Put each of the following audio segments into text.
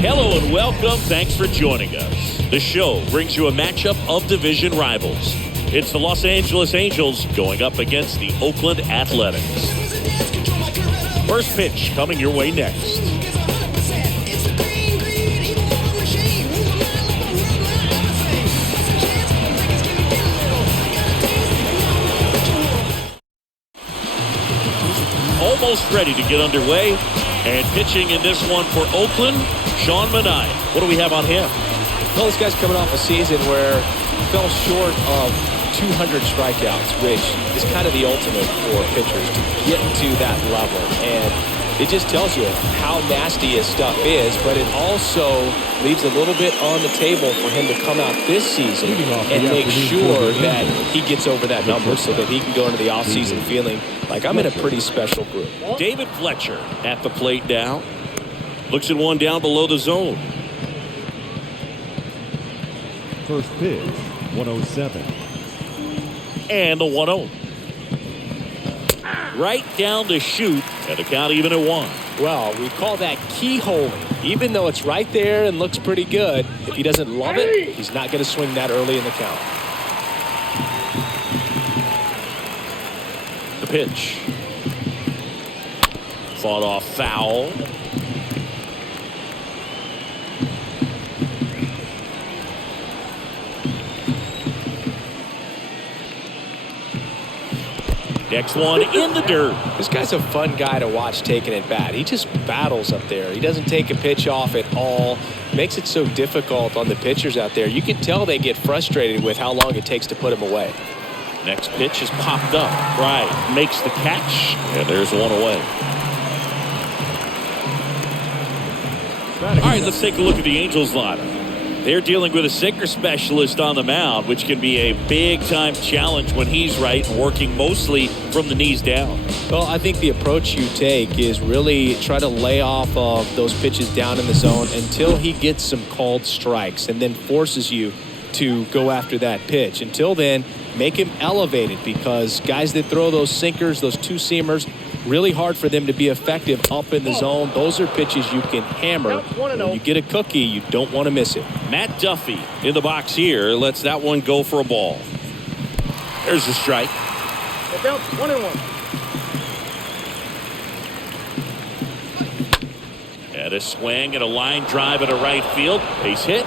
Hello and welcome. Thanks for joining us. The show brings you a matchup of division rivals. It's the Los Angeles Angels going up against the Oakland Athletics. First pitch coming your way next. Almost ready to get underway. And pitching in this one for Oakland, Sean Manaea. What do we have on him? Well, this guy's coming off a season where he fell short of 200 strikeouts, which is kind of the ultimate for pitchers to get to that level. And it just tells you how nasty his stuff is, but it also leaves a little bit on the table for him to come out this season and make sure that he gets over that number so that he can go into the offseason feeling like I'm in a pretty special group. David Fletcher at the plate now. Looks at one down below the zone. First pitch, 107. And the 1-0. Right down the chute, and the count even at 1. Well, we call that keyholing. Even though it's right there and looks pretty good, if he doesn't love it, he's not going to swing that early in the count. The pitch. Fought off foul. Next one in the dirt. This guy's a fun guy to watch taking at bat. He just battles up there. He doesn't take a pitch off at all. Makes it so difficult on the pitchers out there. You can tell they get frustrated with how long it takes to put him away. Next pitch is popped up. Right. Makes the catch. And there's one away. All right, let's take a look at the Angels lineup. They're dealing with a sinker specialist on the mound, which can be a big-time challenge when he's right and working mostly from the knees down. Well, I think the approach you take is really try to lay off of those pitches down in the zone until he gets some called strikes and then forces you to go after that pitch. Until then, make him elevated because guys that throw those sinkers, those two-seamers, really hard for them to be effective up in the zone. Those are pitches you can hammer. When you get a cookie, you don't want to miss it. Matt Duffy in the box here lets that one go for a ball. There's the strike. It bounced 1-1. And a swing and a line drive into right field. Base hit.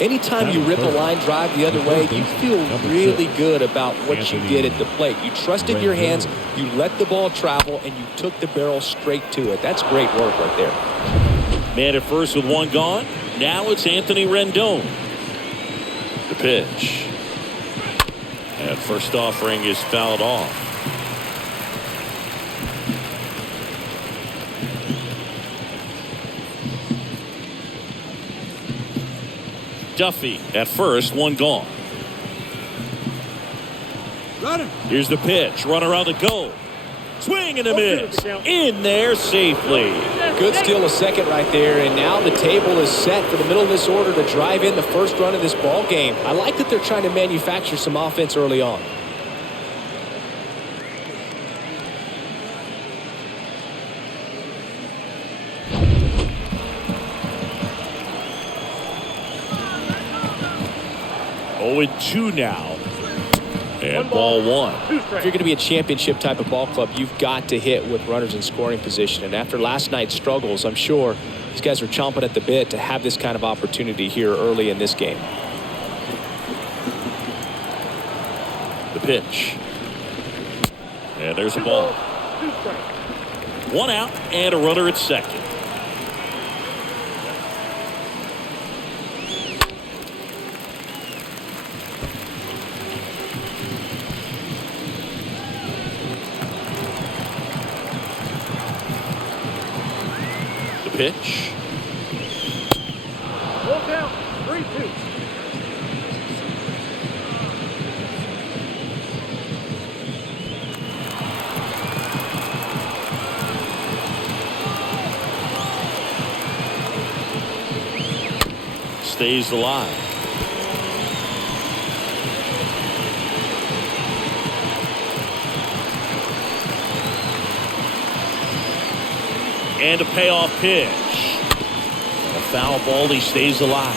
Anytime you rip a line drive the other way, you feel really good about what you did at the plate. You trusted your hands, you let the ball travel, and you took the barrel straight to it. That's great work right there. Man at first with one gone. Now it's Anthony Rendon. The pitch. And first offering is fouled off. Duffy at first, one gone. Here's the pitch. Runner on the go. Swing and a miss. In there safely. Good steal of second right there, and now the table is set for the middle of this order to drive in the first run of this ball game. I like that they're trying to manufacture some offense early on. Oh, 2 now. And ball 1. If you're going to be a championship type of ball club, you've got to hit with runners in scoring position. And after last night's struggles, I'm sure these guys are chomping at the bit to have this kind of opportunity here early in this game. The pitch. And there's a ball. 1 out and a runner at second. Pitch. Full count, 3-2. Stays alive. And a payoff pitch. A foul ball, he stays alive.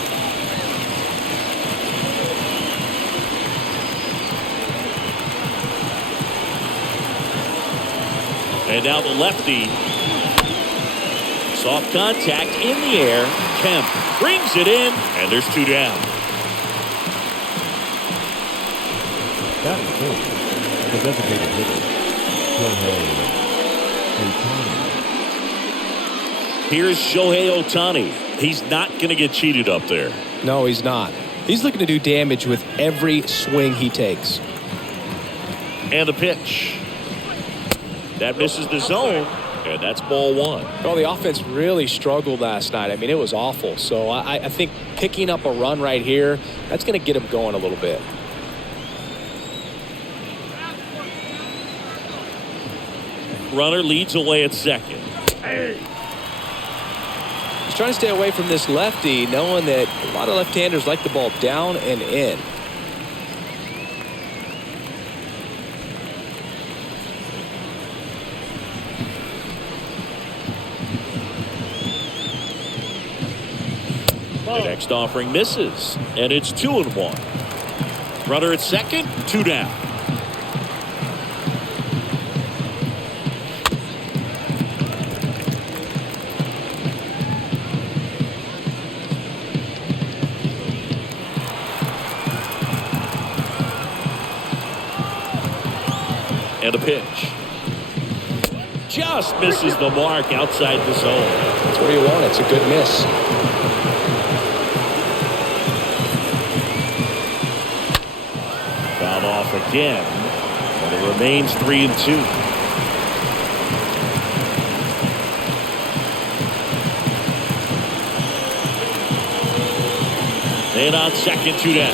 And now the lefty. Soft contact in the air. Kemp brings it in, and there's 2 down. That is full. The designated hitter, Shohei Ohtani. Here's Shohei Ohtani. He's not going to get cheated up there. No, he's not. He's looking to do damage with every swing he takes. And the pitch. That misses the zone, and that's ball 1. Well, the offense really struggled last night. I mean, it was awful. So I think picking up a run right here, that's going to get him going a little bit. Runner leads away at second. He's trying to stay away from this lefty, knowing that a lot of left-handers like the ball down and in. The next offering misses, and it's 2-1. Runner at second, 2 down. And a pitch. Just misses the mark outside the zone. That's what you want. It's a good miss. Fouled off again. And it remains 3-2. And on second, 2 down.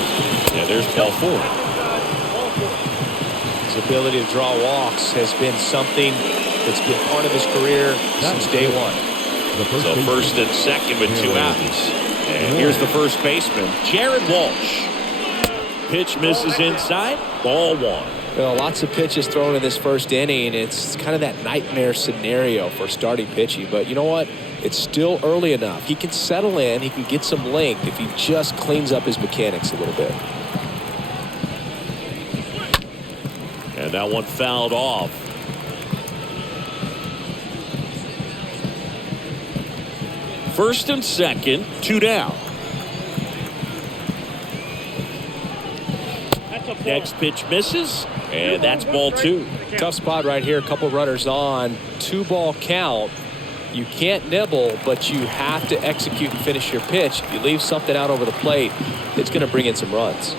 Yeah, there's ball 4. His ability to draw walks has been something that's been part of his career since day one. So first and second with 2 outs. And here's the first baseman, Jared Walsh. Pitch misses inside, ball 1. Well, lots of pitches thrown in this first inning. It's kind of that nightmare scenario for starting pitching. But you know what? It's still early enough. He can settle in. He can get some length if he just cleans up his mechanics a little bit. And that one fouled off. First and second, 2 down. Next pitch misses, and that's ball 2. Tough spot right here. A couple runners on. 2-ball count. You can't nibble, but you have to execute and finish your pitch. If you leave something out over the plate, it's going to bring in some runs.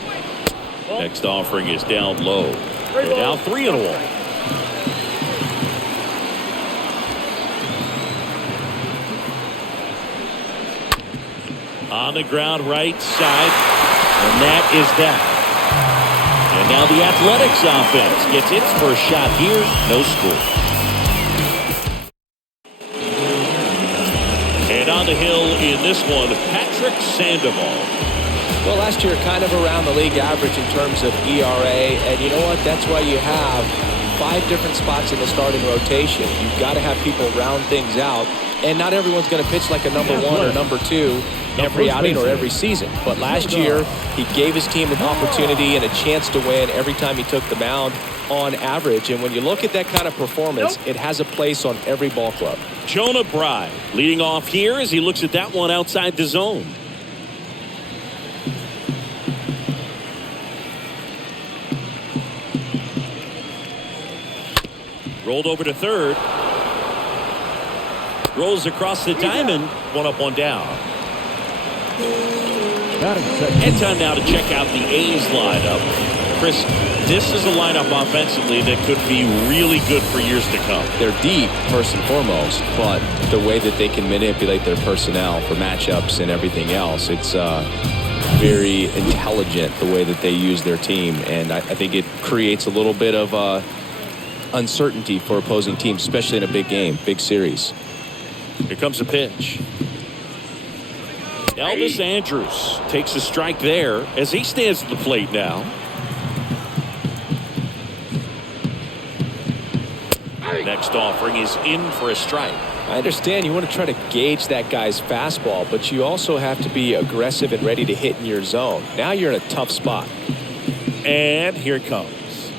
Next offering is down low. They're now 3-1. On the ground right side, and that is that. And now the Athletics offense gets its first shot here. No score. And on the hill in this one, Patrick Sandoval. Well, last year kind of around the league average in terms of ERA. And you know what? That's why you have 5 different spots in the starting rotation. You've got to have people round things out. And not everyone's going to pitch like a number 1 or number 2 every outing or every season. But last year, he gave his team an opportunity and a chance to win every time he took the mound on average. And when you look at that kind of performance, it has a place on every ball club. Jonah Bride leading off here as he looks at that one outside the zone. Rolled over to third. Rolls across the diamond. 1 up, 1 down. And time now to check out the A's lineup. Chris, this is a lineup offensively that could be really good for years to come. They're deep, first and foremost, but the way that they can manipulate their personnel for matchups and everything else, it's very intelligent the way that they use their team. And I think it creates a little bit of uncertainty for opposing teams, especially in a big game, big series. Here comes a pitch. Elvis Andrus takes a strike there as he stands at the plate now. Next offering is in for a strike. I understand you want to try to gauge that guy's fastball, but you also have to be aggressive and ready to hit in your zone. Now you're in a tough spot. And here it comes.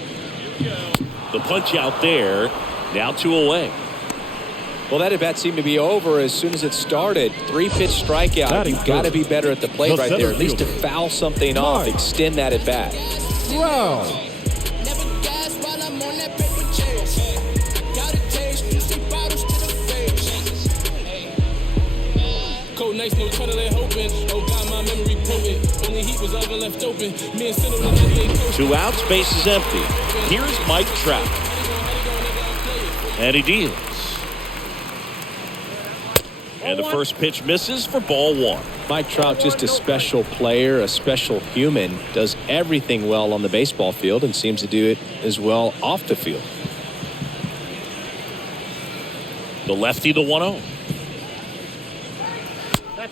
The punch out there. Now 2 away. Well, that at-bat seemed to be over as soon as it started. 3-pitch strikeout. You've got to be better at the plate right there, at least to foul something off, extend that at-bat. Wow. No trying hoping. Oh God, my memory potent. Only heat was ever left open. Me and Sinner 2 outs, bases empty. Here's Mike Trout. And he deals. And the first pitch misses for ball 1. Mike Trout, just a special player, a special human, does everything well on the baseball field and seems to do it as well off the field. The lefty, the 1-0.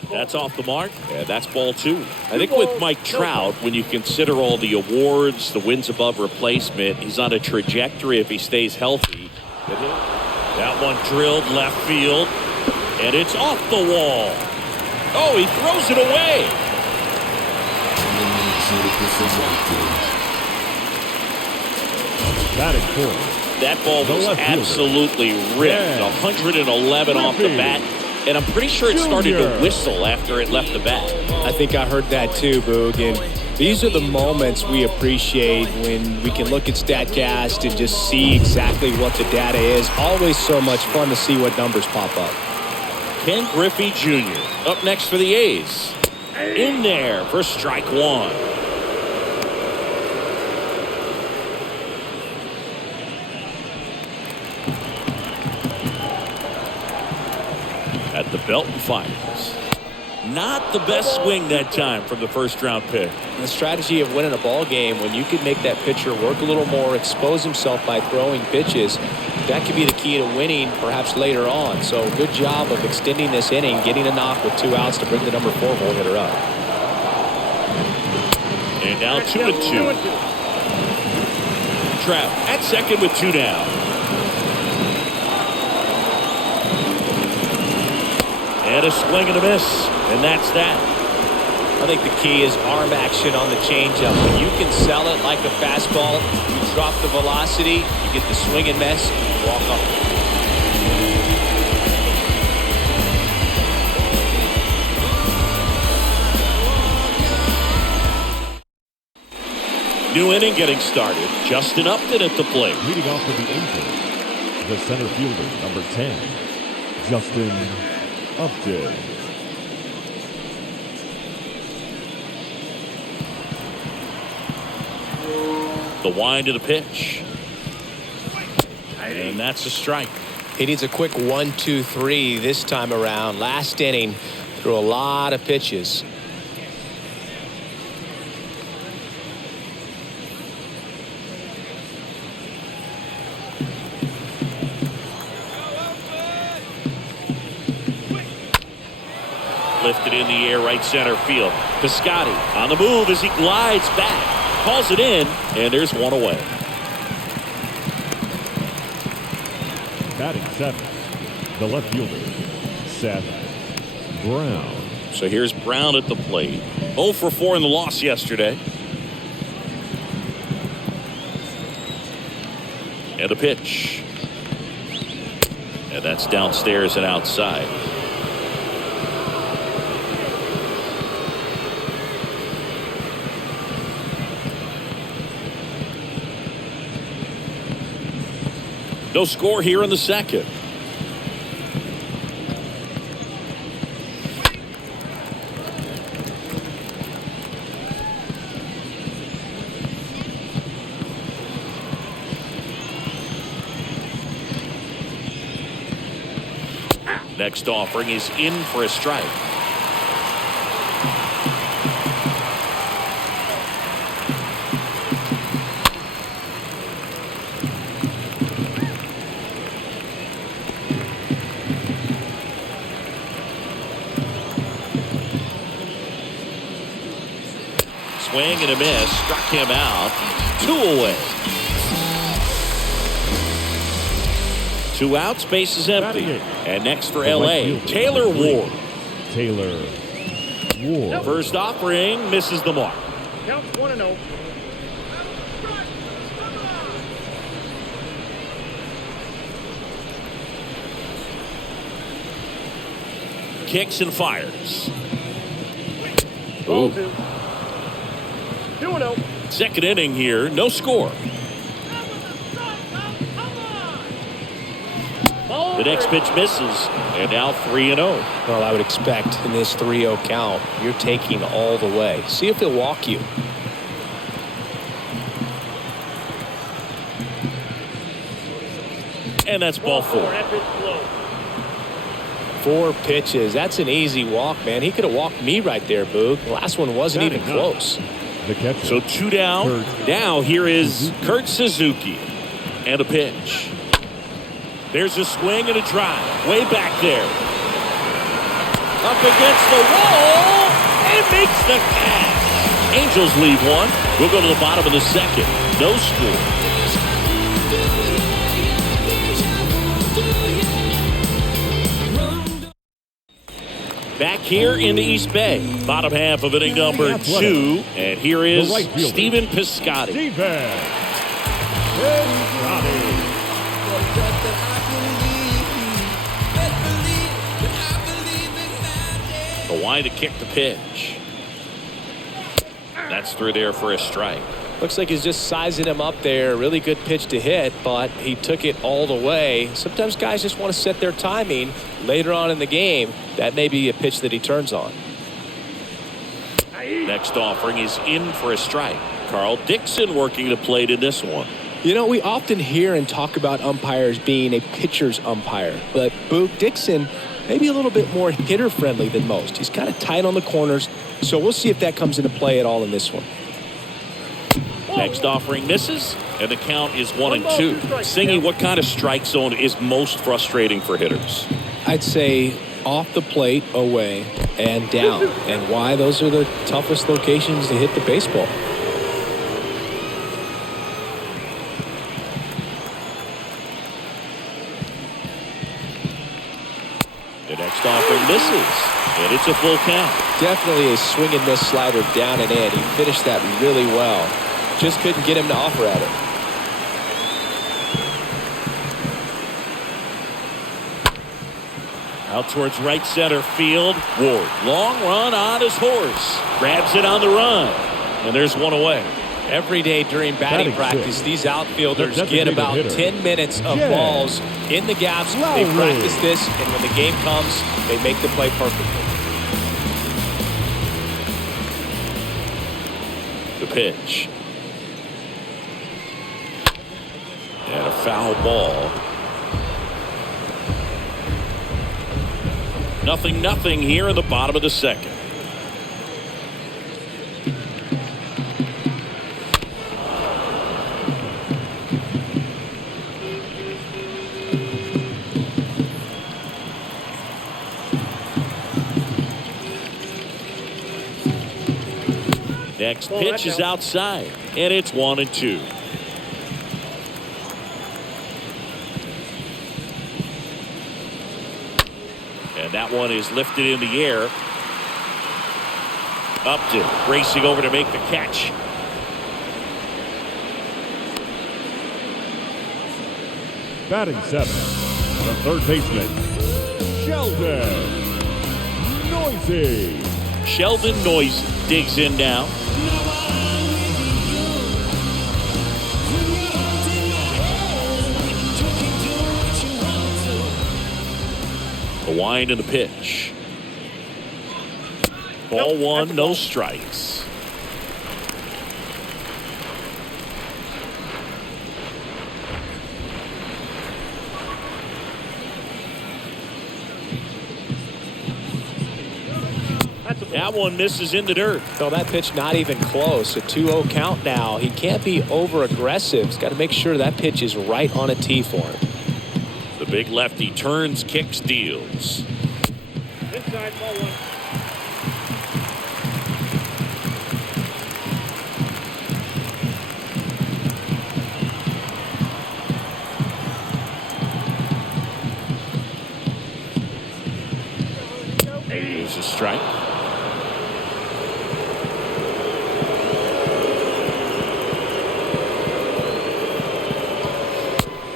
That's off the mark. Yeah, that's ball 2. I think with Mike Trout, when you consider all the awards, the wins above replacement, he's on a trajectory if he stays healthy. That one drilled left field, and it's off the wall. Oh, he throws it away. That is cool. That ball was absolutely ripped. 111 off the bat. And I'm pretty sure it started to whistle after it left the bat. I think I heard that too, Boog. And these are the moments we appreciate when we can look at StatCast and just see exactly what the data is. Always so much fun to see what numbers pop up. Ken Griffey Jr. up next for the A's. In there for strike 1. At the belt and fires. Not the best swing that time from the first-round pick. The strategy of winning a ball game, when you can make that pitcher work a little more, expose himself by throwing pitches, that could be the key to winning perhaps later on. So good job of extending this inning, getting a knock with 2 outs to bring the number 4 hole hitter up. And now 2-2. Trout at second with 2 down. And a swing and a miss, and that's that. I think the key is arm action on the changeup. When you can sell it like a fastball, you drop the velocity, you get the swing and miss, and walk up. New inning getting started. Justin Upton at the plate. Leading off for the Angels, the center fielder, number 10, Justin Upton. The wind of the pitch. And that's a strike. He needs a quick 1-2-3 this time around. Last inning, threw a lot of pitches. Lifted in the air, right center field. Piscotty on the move as he glides back. Calls it in, and there's 1 away. Batting 7th, the left fielder, Seth Brown. So here's Brown at the plate. 0 for 4 in the loss yesterday. And a pitch. And that's downstairs and outside. No score here in the second. Next offering is in for a strike. Swing and a miss, struck him out. 2 away. 2 outs, base is empty. And next for The right L.A., fielder, Taylor number 3. Ward. Taylor Ward. First offering misses the mark. Counts 1-0. Kicks and fires. Ball Ooh. 2. 2-0. Second inning here, no score. The next pitch misses, and now 3-0. Well, I would expect in this 3-0 count, you're taking all the way. See if he'll walk you. And that's ball 4. That pitch low. 4 pitches. That's an easy walk, man. He could have walked me right there, Boog. The last one wasn't even close. The catcher. So 2 down. Kurt. Now here is Kurt Suzuki. And a pitch. There's a swing and a drive. Way back there. Up against the wall. And makes the catch. Angels leave 1. We'll go to the bottom of the second. No score. Back here in the East Bay. Bottom half of inning number 2. And here is The right fielder, Stephen Piscotty. Steven Piscotty. The wind to kick the pitch. That's through there for a strike. Looks like he's just sizing him up there. Really good pitch to hit, but he took it all the way. Sometimes guys just want to set their timing later on in the game. That may be a pitch that he turns on. Next offering is in for a strike. Carl Dixon working the plate in this one. You know, we often hear and talk about umpires being a pitcher's umpire, but Boog Dixon maybe a little bit more hitter friendly than most. He's kind of tight on the corners, so we'll see if that comes into play at all in this one. Next offering misses, and the count is 1-2. Singy, what kind of strike zone is most frustrating for hitters? I'd say off the plate, away, and down. And why? Those are the toughest locations to hit the baseball. The next offering misses, and it's a full count. Definitely a swing and miss slider down and in. He finished that really well. Just couldn't get him to offer at it. Out towards right center field. Ward, long run on his horse. Grabs it on the run, and there's one away. Every day during batting practice, these outfielders get about 10 minutes of balls in the gaps. They practice this, and when the game comes, they make the play perfectly. The pitch. And a foul ball. 0-0 here in the bottom of the second. Next pitch is outside, and it's 1-2. And that one is lifted in the air. Upton racing over to make the catch. Batting 7, the third baseman, Sheldon Noisy. Sheldon Noisy digs in now. The wind and the pitch. Ball 1, no strikes. That one misses in the dirt. So that pitch not even close. A 2-0 count now. He can't be over aggressive. He's got to make sure that pitch is right on a tee for him. The big lefty turns, kicks, deals. Inside, ball 1. strike.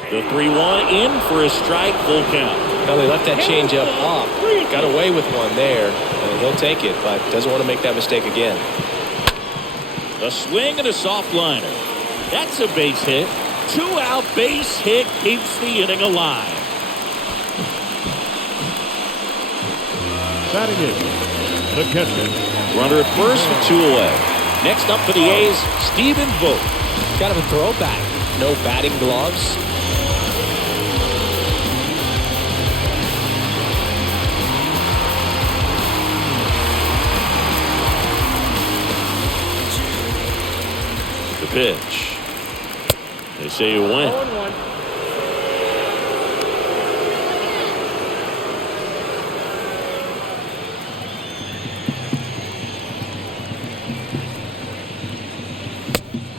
The 3-1 in for a strike, full count. Now they left that changeup up. Got away with one there. And he'll take it, but doesn't want to make that mistake again. A swing and a soft liner. That's a base hit. 2-out base hit keeps the inning alive. Batting in, the catcher. Runner at first with 2 away. Next up for the A's, Stephen Vogt. Kind of a throwback. No batting gloves. The pitch. They say you win. 0-1.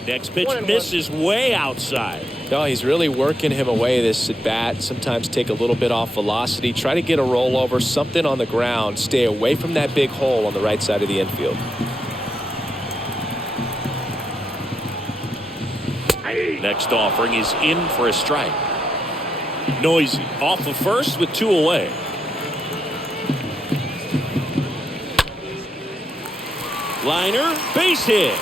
Next pitch misses way outside. No, he's really working him away this at bat. Sometimes take a little bit off velocity. Try to get a rollover, something on the ground. Stay away from that big hole on the right side of the infield. Next offering is in for a strike. Noisy off of first with 2 away. Liner, base hit.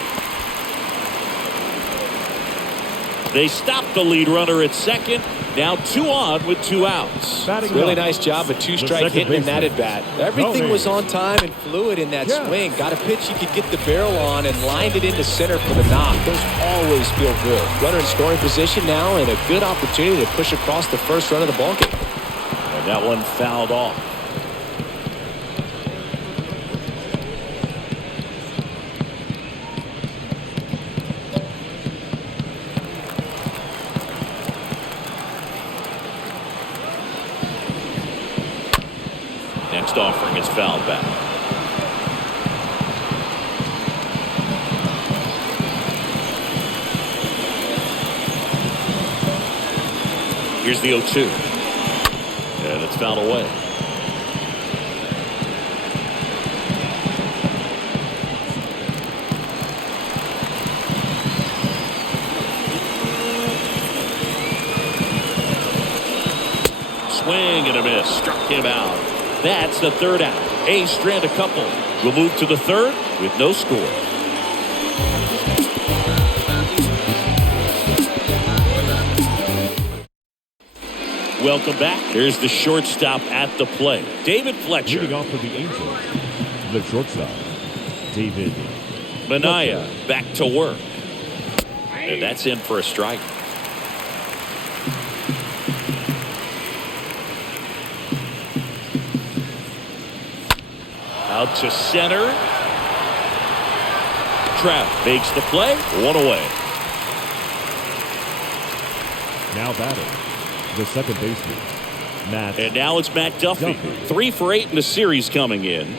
They stop the lead runner at second. Now 2 on with 2 outs. Really nice job, a 2-strike hitting in that at bat. Everything was on time and fluid in that swing. Got a pitch you could get the barrel on and lined it into center for the knock. Those always feel good. Runner in scoring position now and a good opportunity to push across the first run of the ballgame. And that one fouled off. Next offering is fouled back. Here's the 0-2. And it's fouled away. Swing and a miss. Struck him out. That's the 3rd out. A's strand a couple. We'll move to the 3rd with no score. Welcome back. Here's the shortstop at the plate, David Fletcher. Leading off for the Angels, the shortstop, David Manaya back to work. And that's in for a strike. Out to center. Trout makes the play. 1 away. Now batting, the second baseman, Matt. And now it's Matt Duffy. 3 for 8 in the series coming in.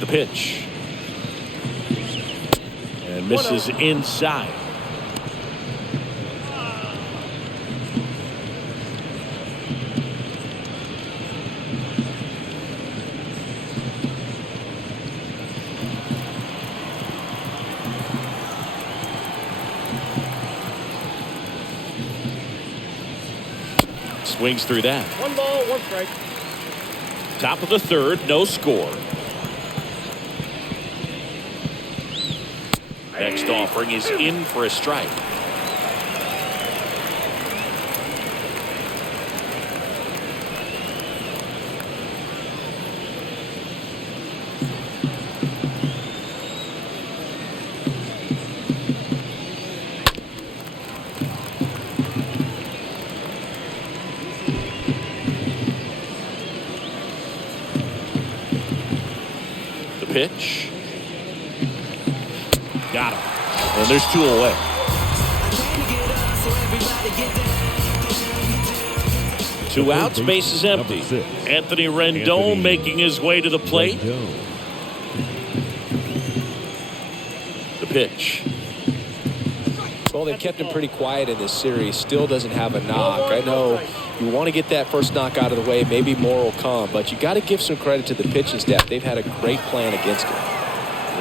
The pitch. And misses inside. Swings through that. 1 ball, 1 strike. Top of the 3rd, no score. Next offering is in for a strike. Pitch. Got him. And there's 2 away. Two outs, base is empty. Anthony Rendon making his way to the plate. The pitch. Well, they've kept him pretty quiet in this series. Still doesn't have a knock. I know you want to get that first knock out of the way. Maybe more will come, but you got to give some credit to the pitching staff. They've had a great plan against him.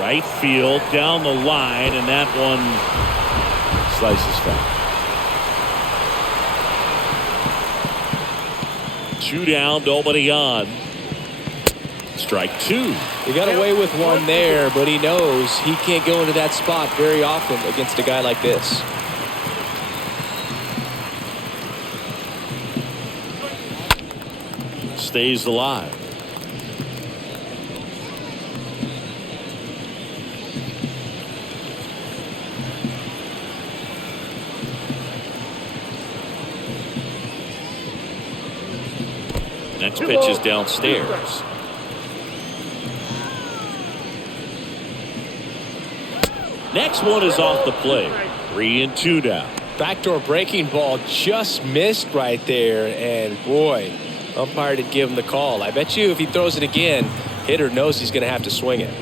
Right field, down the line, and that one slices foul. 2 down, nobody on. Strike 2. He got away with one there, but he knows he can't go into that spot very often against a guy like this. Stays alive. Next pitch is downstairs. Next one is off the plate. 3 and 2 down. Backdoor breaking ball just missed right there, and boy, umpire did give him the call. I bet you if he throws it again, hitter knows he's going to have to swing it.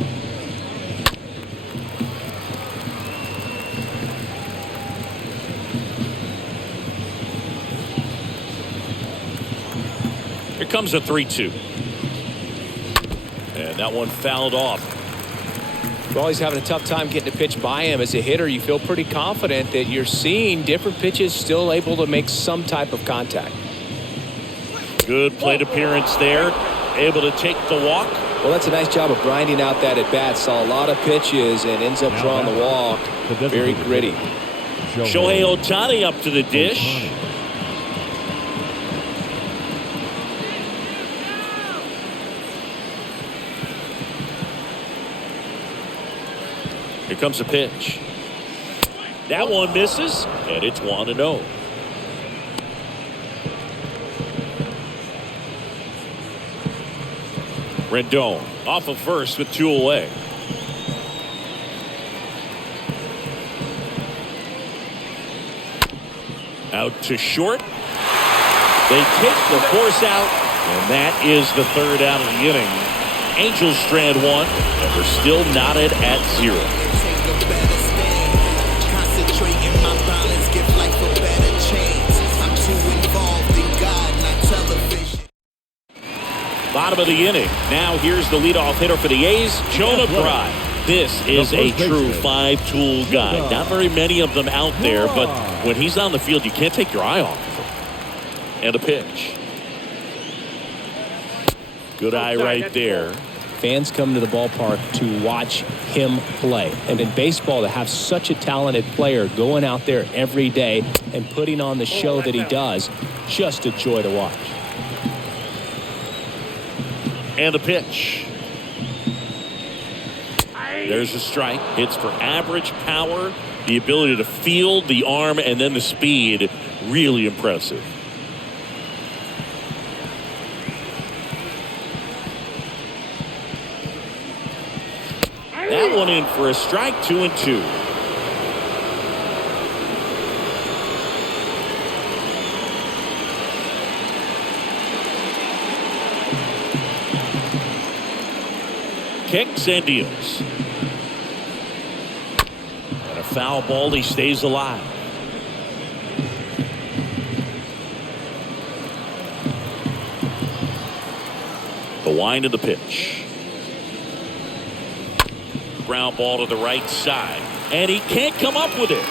Here comes a 3-2. And that one fouled off. Well, he's having a tough time getting a pitch by him. As a hitter, you feel pretty confident that you're seeing different pitches still able to make some type of contact. Good plate appearance there. Able to take the walk. Well, that's a nice job of grinding out that at bat. Saw a lot of pitches and ends up drawing the walk. Very gritty. Shohei Ohtani up to the dish. Here comes a pitch. That one misses, and it's 1-0. Rendon off of first with 2 away. Out to short. They take the force out, and that is the 3rd out of the inning. Angels strand 1, and we're still knotted at 0. Bottom of the inning. Now here's the leadoff hitter for the A's, Jonah Bride. This is a true 5-tool guy. Not very many of them out there, but when he's on the field, you can't take your eye off of him. And a pitch. Good eye right there. Fans come to the ballpark to watch him play. And in baseball, to have such a talented player going out there every day and putting on the show that he does, just a joy to watch. And a pitch. There's a strike. Hits for average power, the ability to field, the arm, and then the speed. Really impressive. That one in for a strike, 2-2. Kicks and deals. And a foul ball. He stays alive. The wind of the pitch. Ground ball to the right side. And he can't come up with it.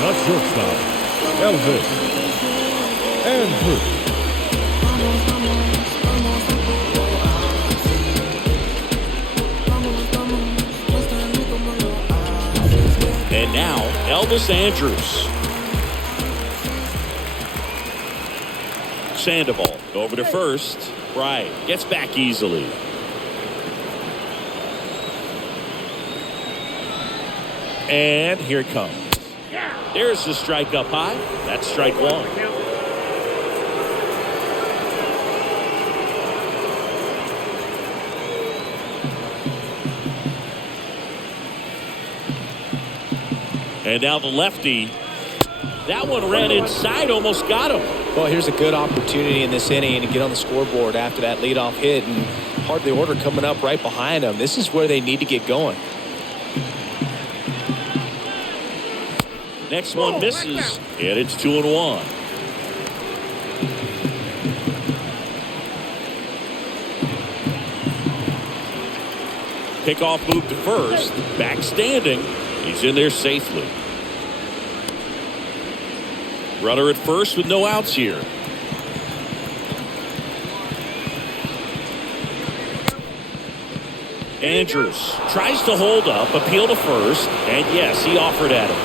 Not shortstop. Elvis. And now Elvis Andrus. Sandoval over to first. Right. Gets back easily. And here it comes. There's the strike up high. That's strike 1. And now the lefty. That one ran inside, almost got him. Well, here's a good opportunity in this inning to get on the scoreboard after that leadoff hit, and part of the order coming up right behind them. This is where they need to get going. Next one misses, and it's 2-1. Pickoff move to first, back standing. He's in there safely. Runner at first with no outs here. Andrews tries to hold up, appeal to first, and yes, he offered at him.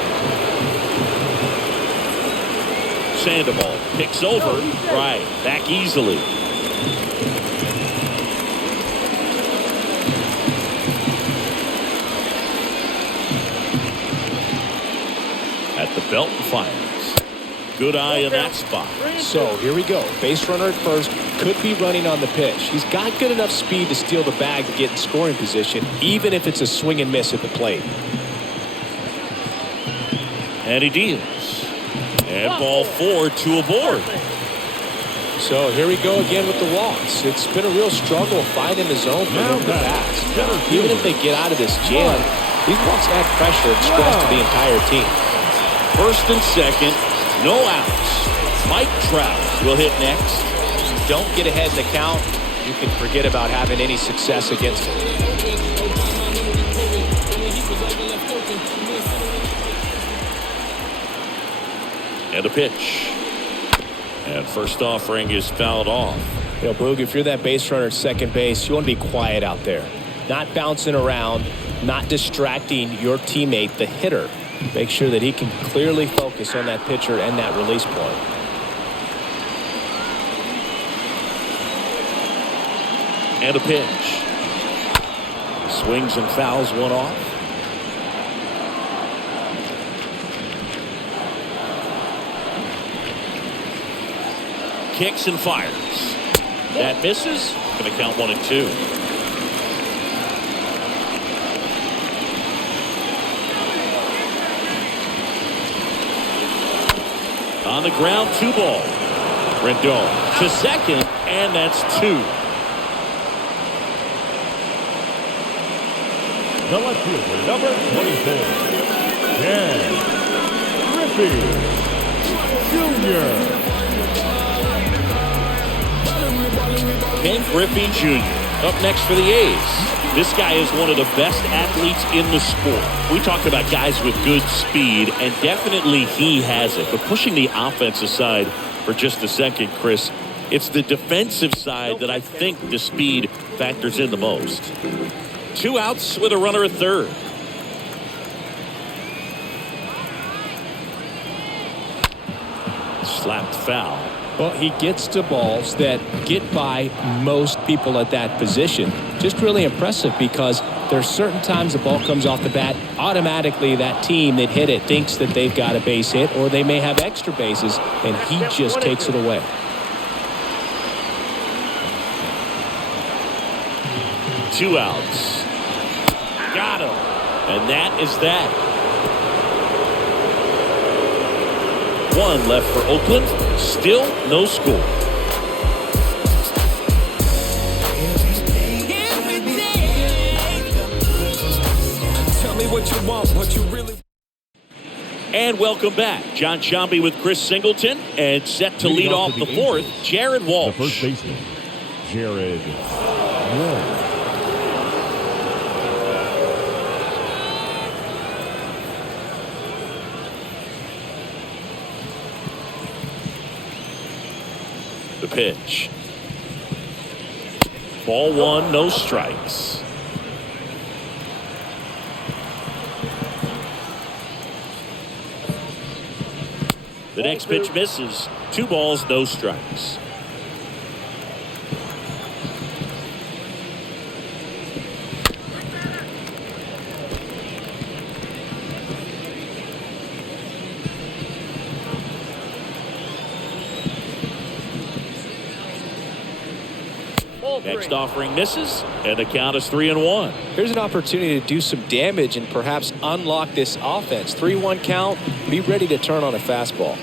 Sandoval picks over, right, back easily. At the belt and fires. Good eye in that spot. So here we go. Base runner at first, could be running on the pitch. He's got good enough speed to steal the bag to get in scoring position, even if it's a swing and miss at the plate. And he deals. And ball 4, 2 aboard. So here we go again with the walks. It's been a real struggle finding the zone for him in the past. Even if they get out of this jam, these walks add pressure and stress to the entire team. First and second, no outs. Mike Trout will hit next. Don't get ahead in the count. You can forget about having any success against it. And a pitch. And first offering is fouled off. You know, Boog, if you're that base runner at second base, you want to be quiet out there. Not bouncing around, not distracting your teammate, the hitter. Make sure that he can clearly focus on that pitcher and that release point. And a pitch. Swings and fouls one off. Kicks and fires. That misses. Going to count 1-2. On the ground, 2 ball. Rendon to second, and that's 2. The left fielder, number 24, Ken Griffey Jr. Ken Griffey Jr. up next for the A's. This guy is one of the best athletes in the sport. We talk about guys with good speed, and definitely he has it. But pushing the offense aside for just a second, Chris, it's the defensive side that I think the speed factors in the most. 2 outs with a runner at third. Slapped foul. Well, he gets to balls that get by most people at that position. Just really impressive because there's certain times the ball comes off the bat, automatically that team that hit it thinks that they've got a base hit, or they may have extra bases, and he just takes it away. Two outs. Got him. And that is that. One left for Oakland. Still no score. Tell me what you want, what you really. And welcome back. John Sciambi with Chris Singleton, and set to lead off the fourth, Jared Walsh. The first baseman, Jared Walsh. The pitch. Ball one, no strikes. The next pitch misses. 2 balls, no strikes. Next offering misses, and the count is 3-1. Here's an opportunity to do some damage and perhaps unlock this offense. 3-1 count. Be ready to turn on a fastball.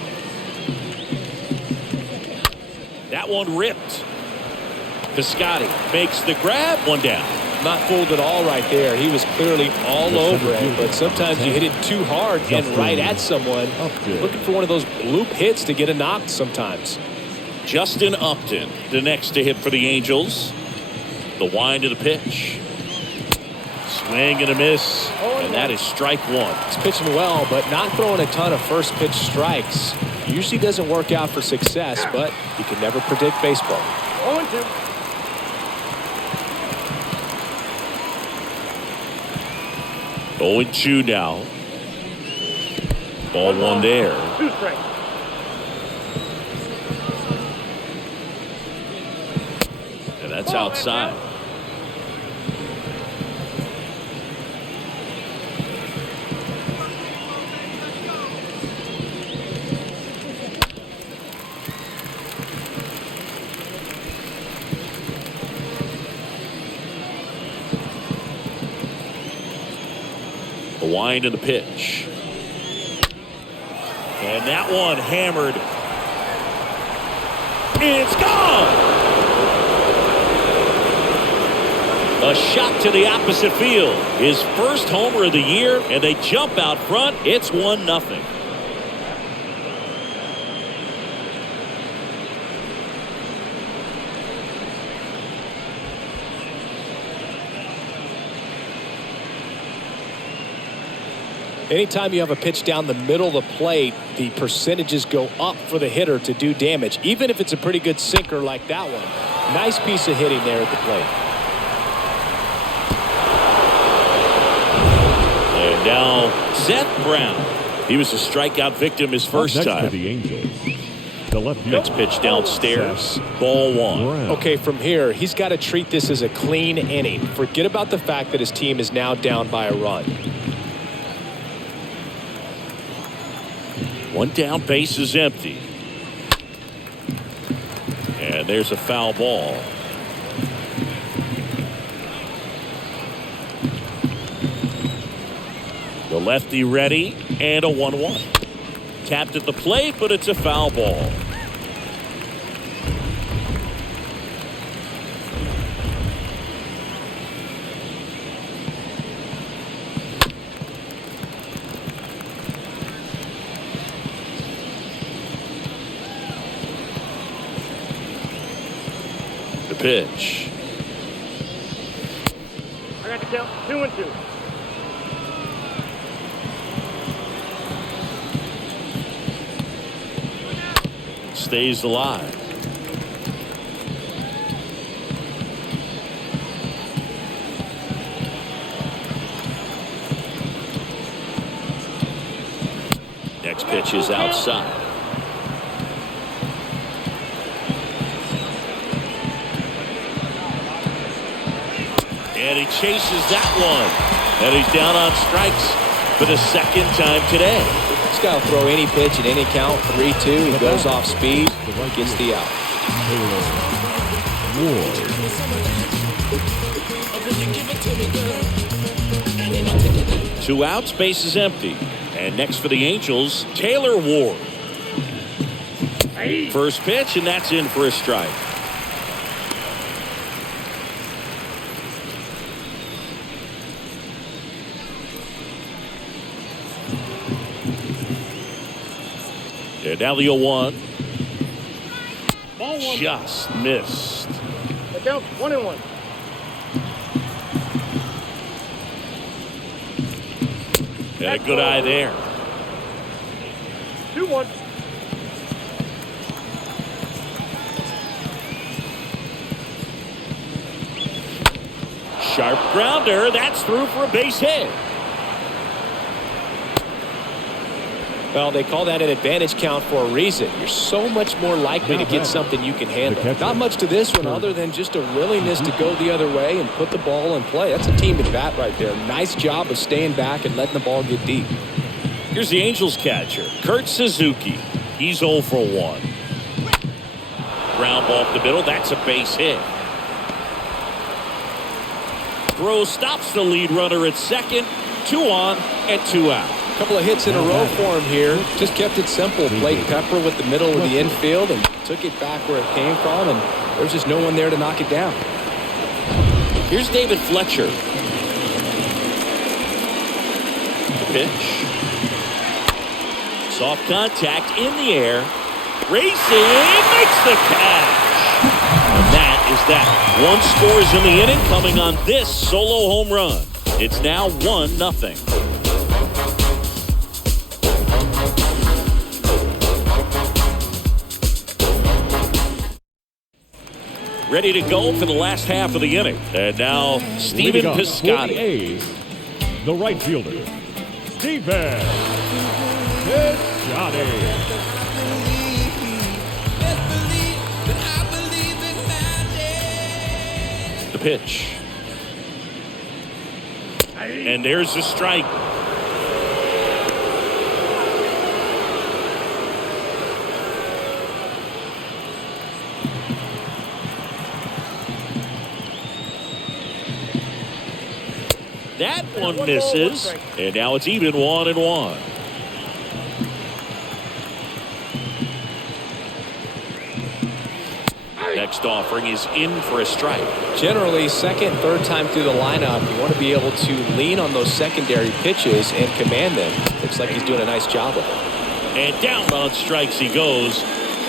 That one ripped. Piscotty makes the grab. One down. Not fooled at all right there. He was clearly all over it, but sometimes you hit it too hard and right at someone. Looking for one of those bloop hits to get a knock sometimes. Justin Upton, the next to hit for the Angels. The wind of the pitch. Swing and a miss, and that is strike one. He's pitching well, but not throwing a ton of first pitch strikes. Usually doesn't work out for success, but you can never predict baseball. 0-2. 0-2 now. Ball one there. 2 strikes. And that's outside. The wind of the pitch. And that one hammered. It's gone! A shot to the opposite field. His first homer of the year, and they jump out front. It's 1-0. Anytime you have a pitch down the middle of the plate, the percentages go up for the hitter to do damage, even if it's a pretty good sinker like that one. Nice piece of hitting there at the plate. And now Seth Brown. He was a strikeout victim his first next time. For the Angels, the left Next pitch downstairs. Ball one. Okay, from here, he's got to treat this as a clean inning. Forget about the fact that his team is now down by a run. One down, base is empty. And there's a foul ball. The lefty ready, and a 1-1. Tapped at the plate, but it's a foul ball. The pitch. I got the count. 2-2. Stays alive. Next pitch is outside. And he chases that one. And he's down on strikes for the second time today. He's got to throw any pitch at any count. 3-2. He goes off speed. Gets the out. Two outs, base is empty. And next for the Angels, Taylor Ward. First pitch, and that's in for a strike. And now the 0-1. Ball one. Just missed. The count's 1-1. And a good eye there. 2-1. Sharp grounder. That's through for a base hit. Well, they call that an advantage count for a reason. You're so much more likely to get something you can handle. Not much to this one other than just a willingness to go the other way and put the ball in play. That's a team at bat right there. Nice job of staying back and letting the ball get deep. Here's the Angels catcher, Kurt Suzuki. He's 0 for 1. Ground ball up the middle. That's a base hit. Throw stops the lead runner at second. 2 on and 2 out. Couple of hits in a row for him here. Just kept it simple. Played pepper with the middle of the infield and took it back where it came from, and there's just no one there to knock it down. Here's David Fletcher. The pitch. Soft contact in the air. Racing, makes the catch. And that is that. One scores in the inning, coming on this solo home run. It's now 1-0. Ready to go for the last half of the inning. And now Stephen Piscotty. The right fielder, Stephen Piscotty. The pitch. And there's the strike. That one misses, and now it's even 1-1. Next offering is in for a strike. Generally, second, third time through the lineup, you want to be able to lean on those secondary pitches and command them. Looks like he's doing a nice job of it. And down on strikes he goes,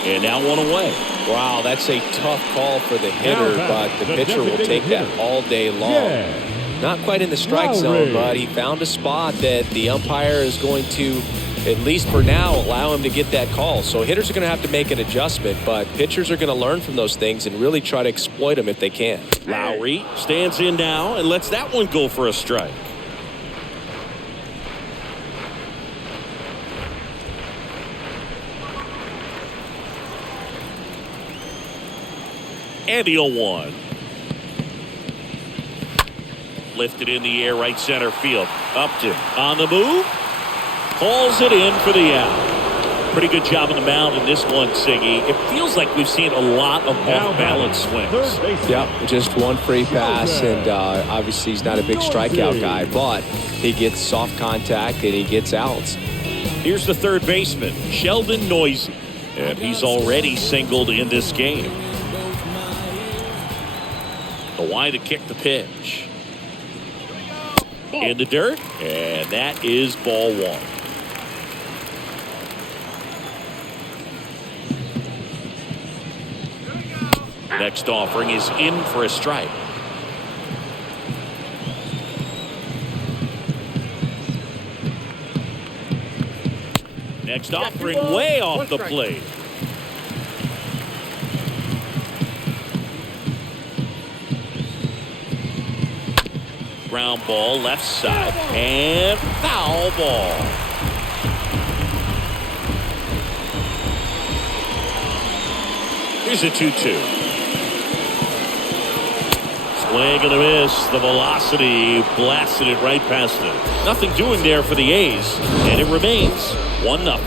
and now one away. Wow, that's a tough call for the hitter, but the pitcher will take that all day long. Yeah. Not quite in the strike zone, but he found a spot that the umpire is going to, at least for now, allow him to get that call. So hitters are going to have to make an adjustment, but pitchers are going to learn from those things and really try to exploit them if they can. Lowry stands in now and lets that one go for a strike. And the 0-1. Lifted in the air, right center field. Upton on the move. Calls it in for the out. Pretty good job on the mound in this one, Siggy. It feels like we've seen a lot of off-balance swings. Yep, just one free pass, and obviously he's not a big strikeout guy, but he gets soft contact and he gets outs. Here's the third baseman, Sheldon Noisy, and he's already singled in this game. The wide to kick the pitch. In the dirt, and that is ball one. Next offering is in for a strike. Next offering way off the plate. Ground ball left side and foul ball. Here's a 2-2. Swing and a miss. The velocity blasted it right past him. Nothing doing there for the A's, and it remains 1-0.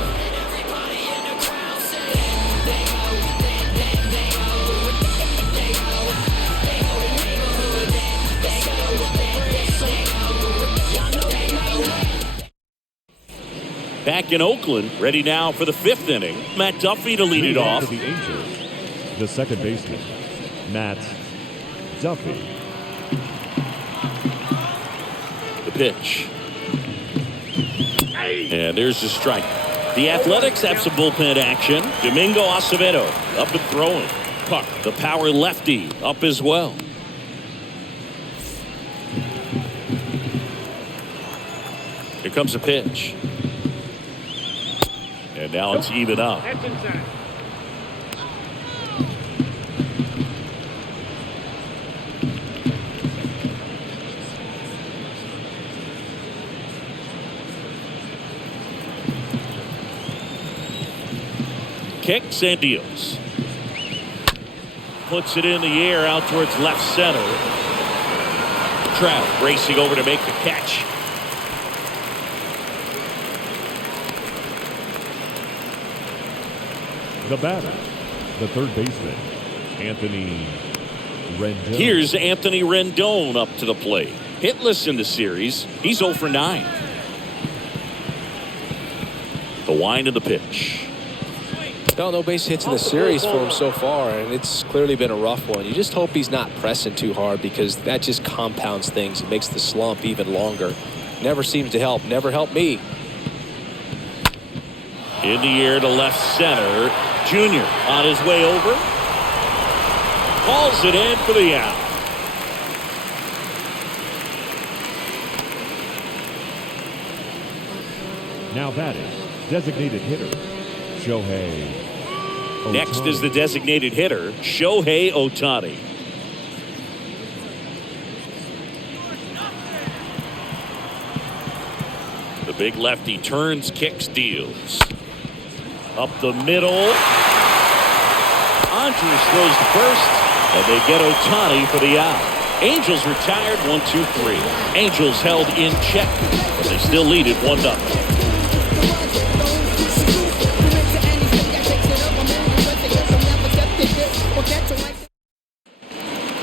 Back in Oakland, ready now for the fifth inning. Matt Duffy to lead it off. For the Angels, the second baseman, Matt Duffy. The pitch. And there's the strike. The Athletics have some bullpen action. Domingo Acevedo up and throwing. Puck, the power lefty, up as well. Here comes a pitch. And now it's even up. That's inside. Kicks and deals. Puts it in the air out towards left center. Trout racing over to make the catch. The batter, the third baseman, Anthony Rendon. Here's Anthony Rendon up to the plate. Hitless in the series. He's 0 for 9. The wind of the pitch. Well, no base hits in the series for him so far, and it's clearly been a rough one. You just hope he's not pressing too hard because that just compounds things. It makes the slump even longer. Never seems to help. Never helped me. In the air to left center. Junior on his way over. Calls it in for the out. Now batting, designated hitter, Shohei Ohtani. Next is the designated hitter, Shohei Ohtani. The big lefty turns, kicks, deals. Up the middle. Andres throws the first, and they get Ohtani for the out. Angels retired 1-2-3. Angels held in check, but they still lead it 1-0.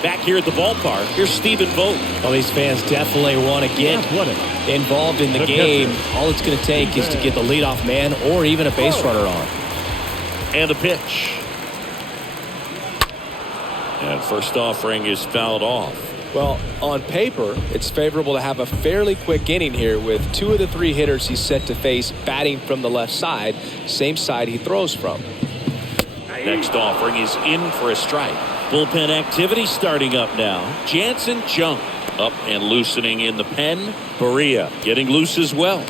Back here at the ballpark, here's Stephen Vogt. Well, these fans definitely want to get involved in the game. All it's going to take is to get the leadoff man or even a base runner on. And a pitch. And first offering is fouled off. Well, on paper, it's favorable to have a fairly quick inning here with 2 of the 3 hitters he's set to face batting from the left side, same side he throws from. Next offering is in for a strike. Bullpen activity starting up now. Jansen Junk up and loosening in the pen. Berea getting loose as well.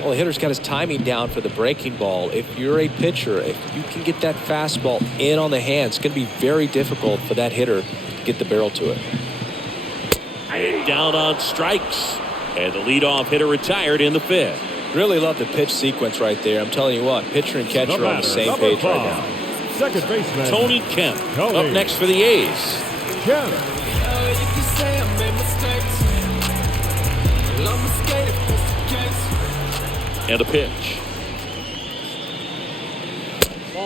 Well, the hitter's got his timing down for the breaking ball. If you're a pitcher, if you can get that fastball in on the hand, it's going to be very difficult for that hitter to get the barrel to it. Down on strikes. And the leadoff hitter retired in the 5th. Really love the pitch sequence right there. I'm telling you what, pitcher and catcher are on the same page right now. Second baseman, Tony Kemp up next for the A's. Kemp. And a pitch.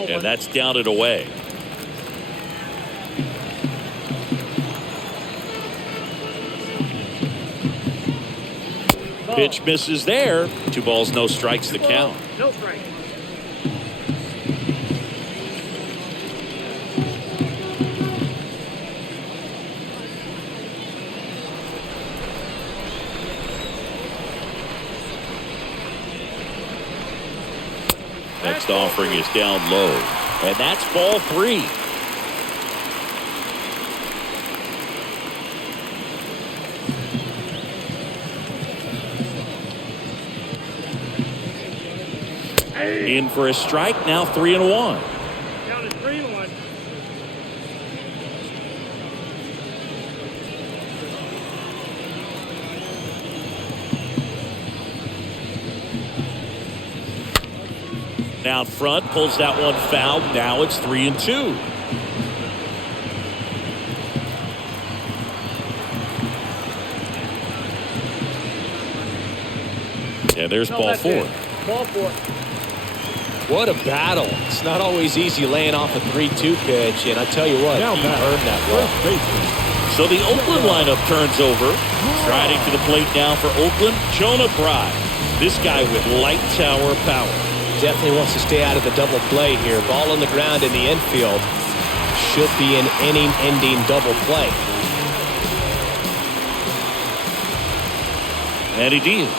And that's down and away. Pitch misses there. 2 balls, no strikes the count. No strike. Next offering is down low. And that's ball 3. In for a strike, now 3-1. Down to 3-1. Out front, pulls that one foul. Now it's 3-2. And there's ball 4. Ball 4. What a battle. It's not always easy laying off a 3-2 pitch, and I tell you what, he earned that well. So the Oakland lineup turns over. Striding to the plate now for Oakland, Jonah Bride. This guy with light tower power. Definitely wants to stay out of the double play here. Ball on the ground in the infield. Should be an inning-ending double play. And he deals.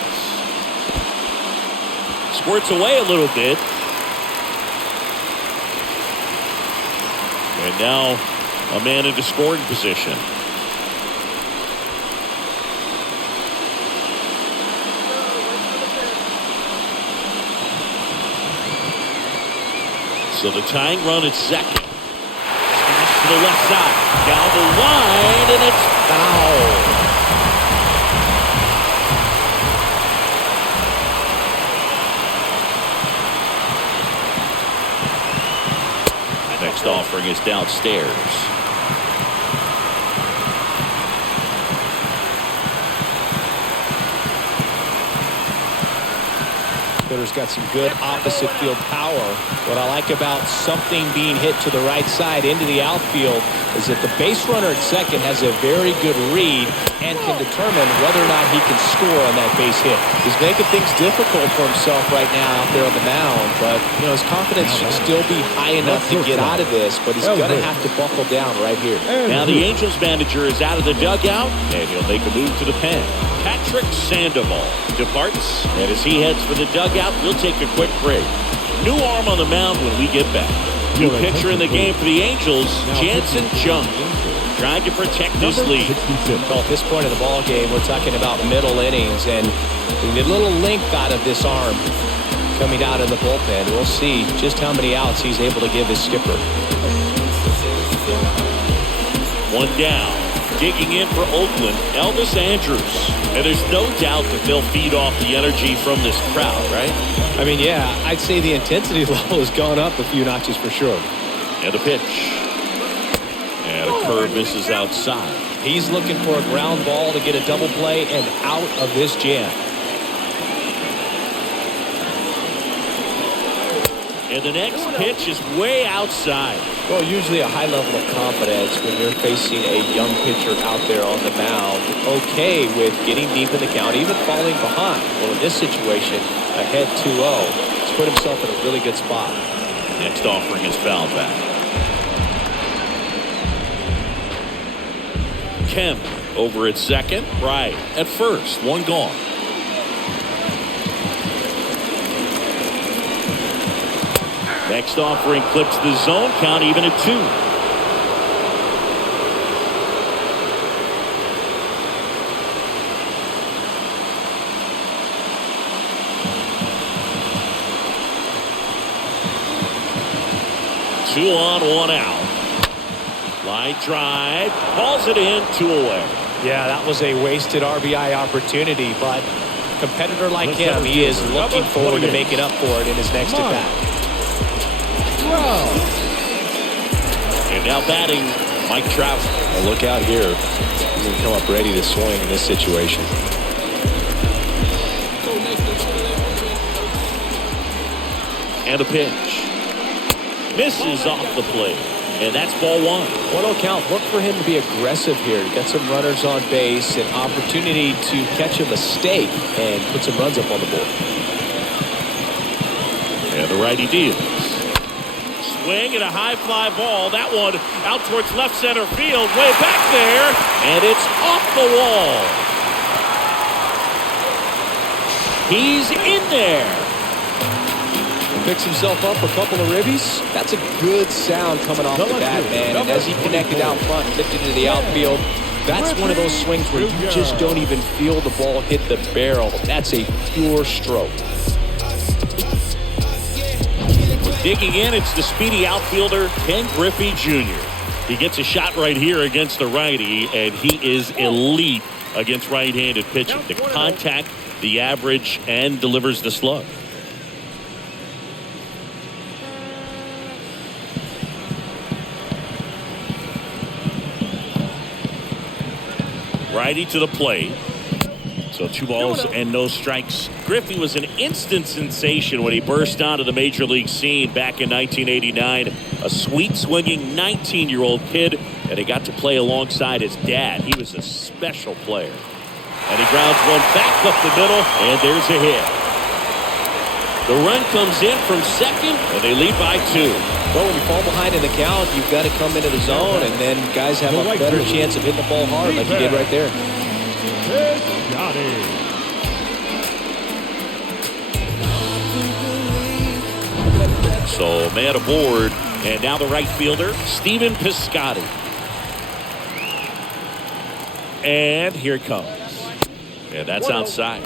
Squirts away a little bit. And now a man into scoring position. So the tying run at second. Smash to the left side. Down the line, and it's foul. Next offering is downstairs. hitter's got some good opposite field power. What I like about something being hit to the right side into the outfield is that the base runner at second has a very good read and can determine whether or not he can score on that base hit. He's making things difficult for himself right now out there on the mound, but you know, his confidence should still be high enough to get out of this, but he's going to have to buckle down right here. Now the Angels manager is out of the dugout, and he'll make a move to the pen. Patrick Sandoval departs, and as he heads for the dugout, we'll take a quick break. New arm on the mound when we get back. New pitcher in the game for the Angels, Jansen Junk, trying to protect this lead. Well, at this point of the ball game, we're talking about middle innings, and we get a little length out of this arm coming out of the bullpen. We'll see just how many outs he's able to give his skipper. One down. Digging in for Oakland, Elvis Andrus. And there's no doubt that they'll feed off the energy from this crowd, right? I mean, yeah, I'd say the intensity level has gone up a few notches for sure. And a pitch. And a curve misses outside. He's looking for a ground ball to get a double play and out of this jam. And the next pitch is way outside. Well, usually a high level of confidence when you're facing a young pitcher out there on the mound. Okay with getting deep in the count, even falling behind. Well, in this situation, ahead 2-0. He's put himself in a really good spot. Next offering is fouled back. Kemp over at second, right at first, one gone. Next offering clips the zone, count even at 2. Two on, one out. Line drive, calls it in, 2 away. Yeah, that was a wasted RBI opportunity, but a competitor like him, he is looking forward to making up for it in his next at-bat. And now batting, Mike Trout. Well, look out here. He's going to come up ready to swing in this situation. And a pitch. Misses off the plate. And that's ball 1. 1-0 count. Look for him to be aggressive here. Get some runners on base, an opportunity to catch a mistake and put some runs up on the board. And the righty deals. Swing and a high fly ball. That one out towards left center field. Way back there. And it's off the wall. He's in there. He picks himself up a couple of ribbies. That's a good sound coming off the bat, man. And as he connected out front, lifted into the outfield, that's one of those swings where you just don't even feel the ball hit the barrel. That's a pure stroke. Digging in, it's the speedy outfielder, Ken Griffey Jr. He gets a shot right here against the righty, and he is elite against right-handed pitching. The contact, the average, and delivers the slug. Righty to the plate. So 2 balls and no strikes. Griffey was an instant sensation when he burst onto the major league scene back in 1989. A sweet swinging 19-year-old kid, and he got to play alongside his dad. He was a special player. And he grounds one back up the middle, and there's a hit. The run comes in from second, and they lead by 2. Well, when you fall behind in the count, you've got to come into the zone, and then guys have a better chance of hitting the ball hard like you did right there. So man aboard, and now the right fielder, Stephen Piscotty. And here it comes. And that's outside.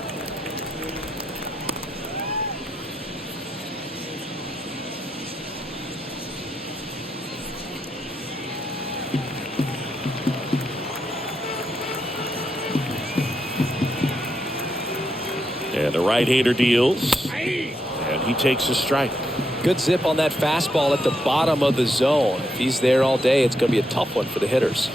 And the right-hander deals, and he takes a strike. Good zip on that fastball at the bottom of the zone. If he's there all day, it's going to be a tough one for the hitters.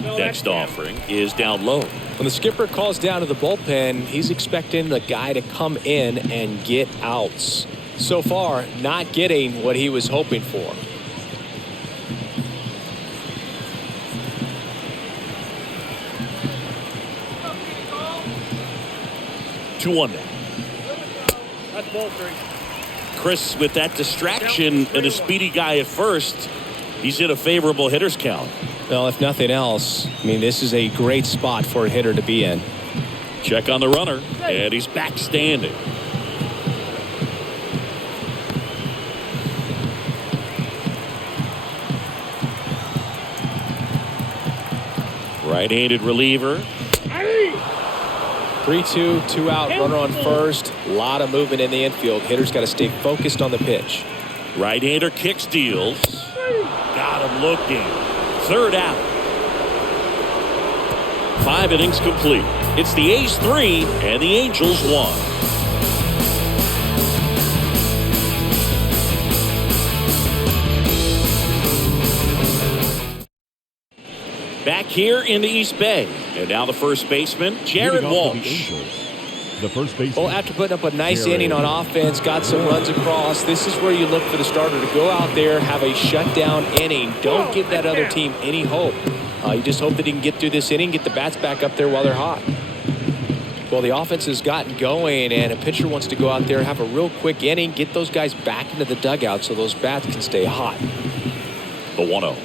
Next offering is down low. When the skipper calls down to the bullpen, he's expecting the guy to come in and get outs. So far, not getting what he was hoping for. Two-one now. That's ball three. Chris, with that distraction and a speedy guy at first, he's in a favorable hitter's count. Well, if nothing else, I mean, this is a great spot for a hitter to be in. Check on the runner, and he's back standing. Right-handed reliever. 3-2, 2 out, runner on first. A lot of movement in the infield. Hitter's got to stay focused on the pitch. Right-hander kicks, deals. Got him looking. Third out. 5 innings complete. It's the A's 3 and the Angels 1. Back here in the East Bay. And now the first baseman, Jared Leading off for the Walsh. Angels, the first baseman. Well, after putting up a nice Jared inning on offense, got some runs across, this is where you look for the starter to go out there, have a shutdown inning. Don't give that other team any hope. You just hope that he can get through this inning, get the bats back up there while they're hot. Well, the offense has gotten going, and a pitcher wants to go out there, have a real quick inning, get those guys back into the dugout so those bats can stay hot. The 1-0.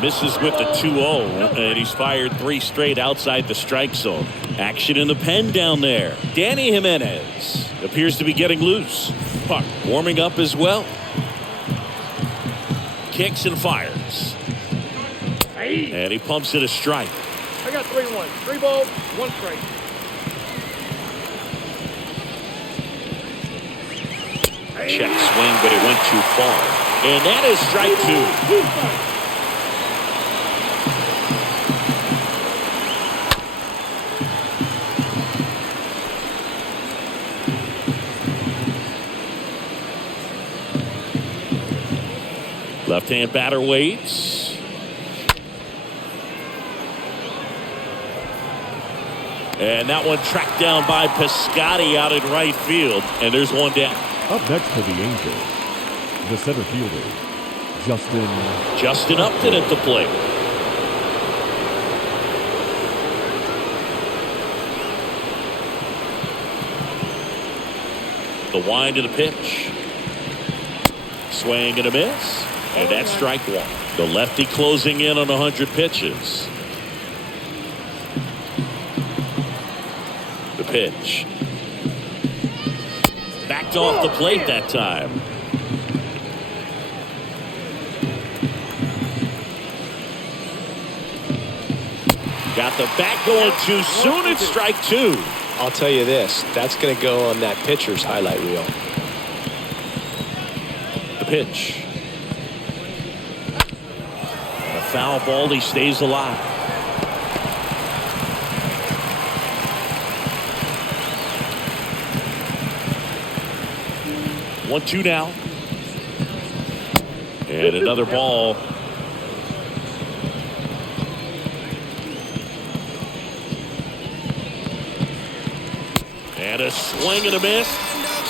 Misses with the 2-0, and he's fired 3 straight outside the strike zone. Action in the pen down there. Danny Jimenez appears to be getting loose. Puck warming up as well. Kicks and fires. And he pumps it a strike. I got 3-1. 3 balls, 1 strike. Check swing, but it went too far. And that is strike 2. Left-hand batter waits. And that one tracked down by Piscotty out in right field. And there's one down. Up next for the Angels, the center fielder, Justin Upton at the plate. The wind of the pitch. Swing and a miss. And that's strike 1. The lefty closing in on 100 pitches. The pitch. Backed off the plate that time. Got the bat going too soon. It's strike 2. I'll tell you this, that's going to go on that pitcher's highlight reel. The pitch. And a foul ball. He stays alive. 1-2 now. And another ball. And a swing and a miss.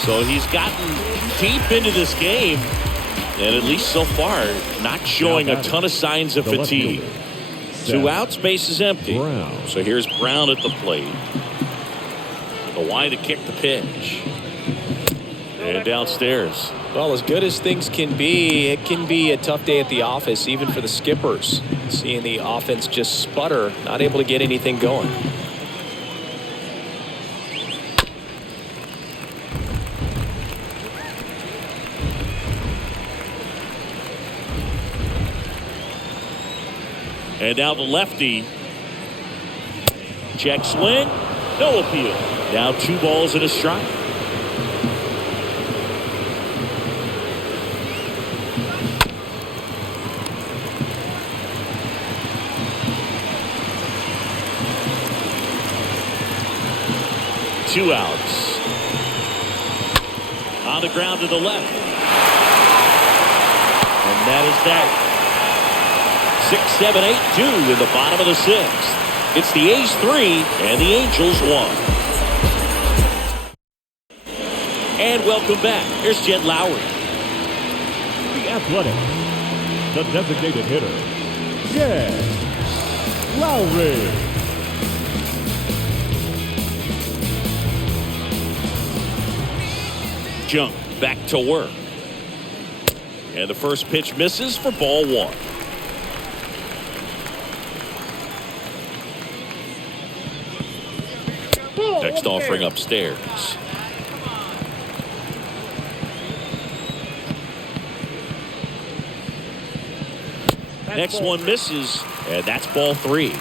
So he's gotten deep into this game. And at least so far, not showing a ton of signs of fatigue. 2 outs, base is empty. Brown. So here's Brown at the plate. The wind to kick the pitch. And downstairs. Well, as good as things can be, it can be a tough day at the office, even for the skippers. Seeing the offense just sputter, not able to get anything going. And now the lefty. Check swing. No appeal. Now 2 balls and a strike. 2 outs. On the ground to the left. And that is that. 6, 7, 8, 2 in the bottom of the 6th. It's the A's 3 and the Angels 1. And welcome back. Here's Jed Lowry. The Athletics, the designated hitter, Jed Lowry. Junk back to work. And the first pitch misses for ball 1. Next offering upstairs. Next one misses, and that's ball 3.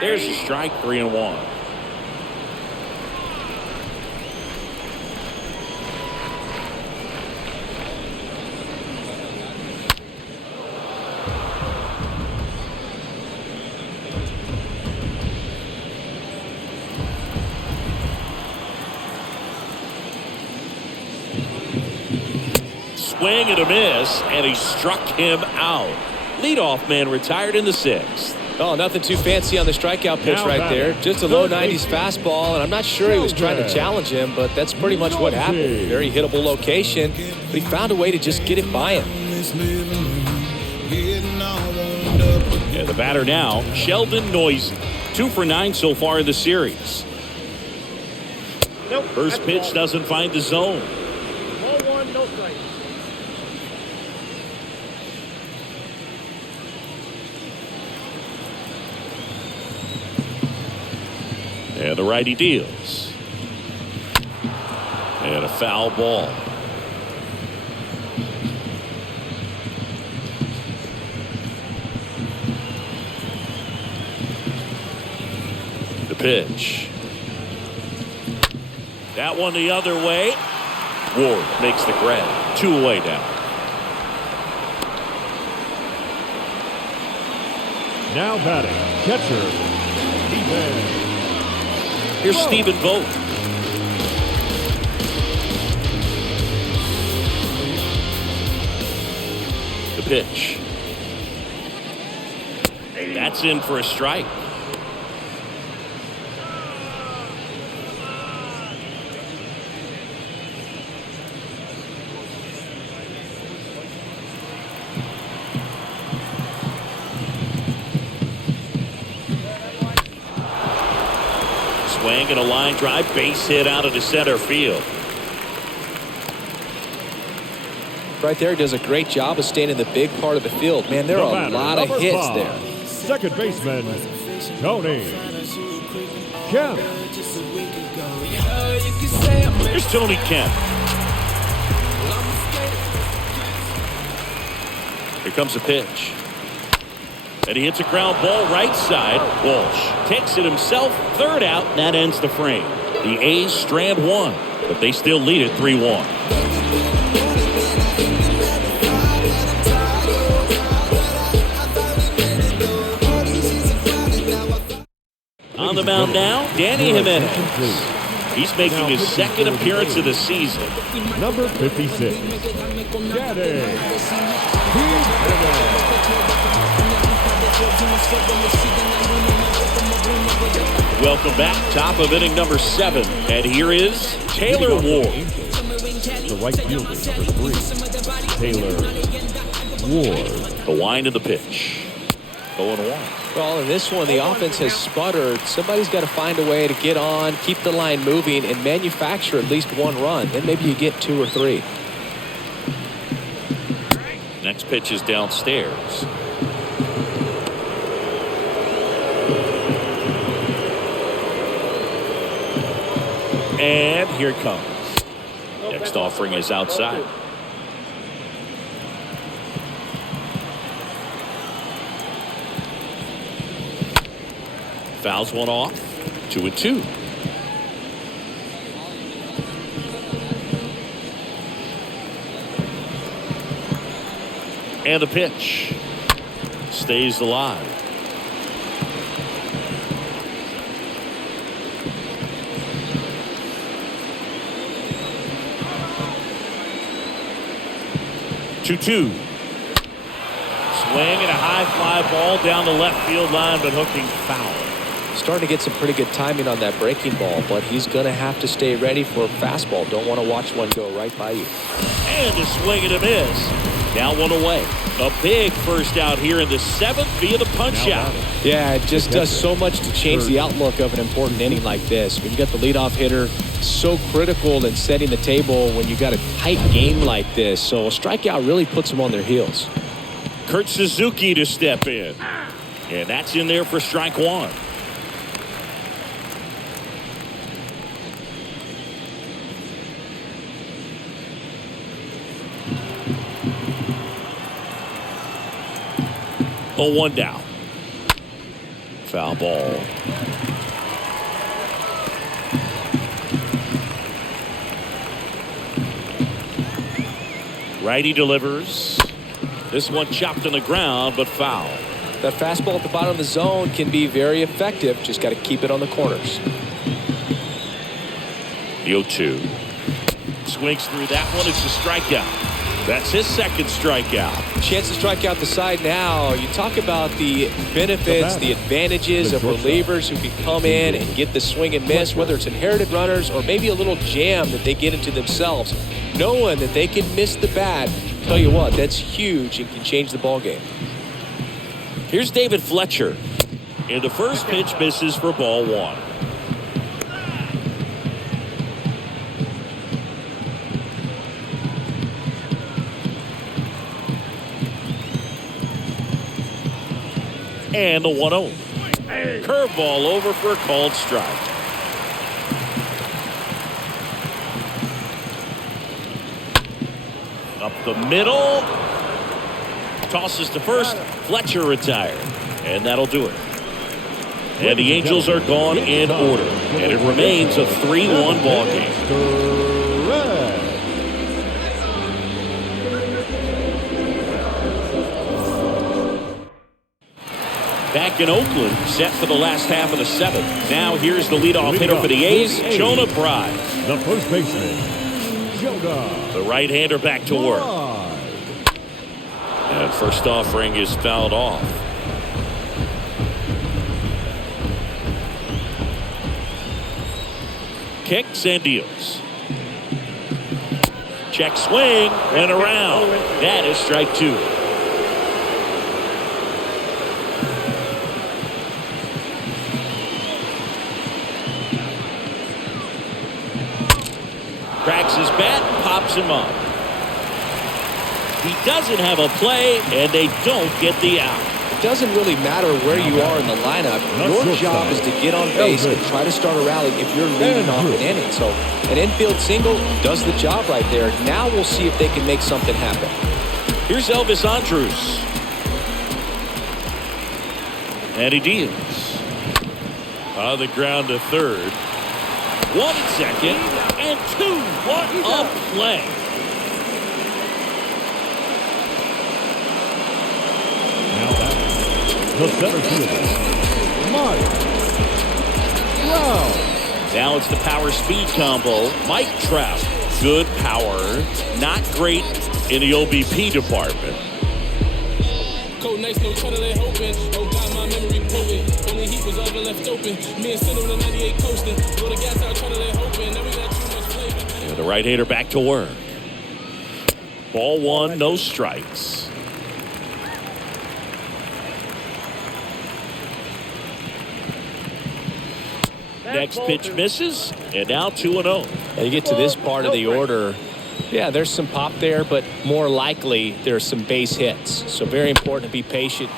There's a strike, 3-1. Swing and a miss, and he struck him out. Leadoff man retired in the 6th. Oh, nothing too fancy on the strikeout pitch Now right there. Just a low 90s fastball, and I'm not sure he was trying to challenge him, but that's pretty much what happened. Very hittable location, but he found a way to just get it by him. And the batter now, Sheldon Noisy. 2 for 9 so far in the series. Nope. First That's pitch ball. doesn't find the zone. Ball 1, no strike. And the righty deals. And a foul ball. The pitch. That one the other way. Ward makes the grab. 2 away now. Now batting, catcher, Steven. Here's Stephen Vogt. The pitch. That's in for a strike. Swing and a line drive, base hit out of the center field. Right there, does a great job of staying in the big part of the field. Man, there are a lot of hits there. Second baseman, Tony Kemp. Here's Tony Kemp. Here comes a pitch. And he hits a ground ball right side. Walsh takes it himself. 3rd out. And that ends the frame. The A's strand 1, but they still lead it 3-1. On the mound now, Danny Jimenez. He's making his 2nd appearance of the season. Number 56, Danny Jimenez. Welcome back. Top of inning number 7. And here is Taylor Ward. The right fielder, number 3, Taylor Ward. The wind of the pitch. 0-1. Well, in this one, the offense has sputtered. Somebody's got to find a way to get on, keep the line moving, and manufacture at least 1 run. Then maybe you get 2 or 3. Next pitch is downstairs. And here it comes. Next offering is outside. Fouls one off. 2-2. And the pitch stays alive. Two. Swing and a high fly ball down the left field line, but hooking foul. Starting to get some pretty good timing on that breaking ball, but he's going to have to stay ready for a fastball. Don't want to watch one go right by you. And a swing and a miss. Now one away. A big first out here in the 7th via the punch out. Yeah, it just does so much to change the outlook of an important inning like this. When you got the leadoff hitter, so critical in setting the table when you got a tight game like this. So a strikeout really puts them on their heels. Kurt Suzuki to step in. And that's in there for strike one. Oh, 1 down. Foul ball. Righty delivers. This one chopped on the ground, but foul. That fastball at the bottom of the zone can be very effective. Just got to keep it on the corners. The 0-2. Swings through that one. It's a strikeout. That's his second strikeout. Chance to strike out the side now. You talk about the benefits, the advantages of relievers who can come in and get the swing and miss, whether it's inherited runners or maybe a little jam that they get into themselves. Knowing that they can miss the bat, tell you what, that's huge and can change the ball game. Here's David Fletcher. And the first pitch misses for ball one. And the 1-0. Curveball over for a called strike. Up the middle. Tosses to first. Fletcher retired. And that'll do it. And the Angels are gone in order. And it remains a 3-1 ball game. Back in Oakland, set for the last half of the 7th. Now here's the leadoff hitter for the A's, Jonah Bride. The first baseman, Jonah. The right-hander back to work. And first offering is fouled off. Kicks and deals. Check swing, went around. That is strike two. Cracks his bat, pops him up. He doesn't have a play, and they don't get the out. It doesn't really matter where you are in the lineup. Your job is to get on base and try to start a rally if you're leading off an inning. So an infield single does the job right there. Now we'll see if they can make something happen. Here's Elvis Andrus. And he deals. On the ground to third. 1 at second. And 2. What a play. Now back. The center fielder, Mike Trout. Now it's the power speed combo. Mike Trout. Good power. Not great in the OBP department. Cold nights, no trying to let hope in. Oh God, my memory potent. Only heat was all that left open. Me and Cinder in the 98 coasting. Blow the gas out, trying to let hope in. Now we got too much flavor. And the right-hander back to work. Ball one, no strikes. Next pitch misses, and now 2-0. And you get to this part of the order, yeah, there's some pop there, but more likely there's some base hits. So very important to be patient.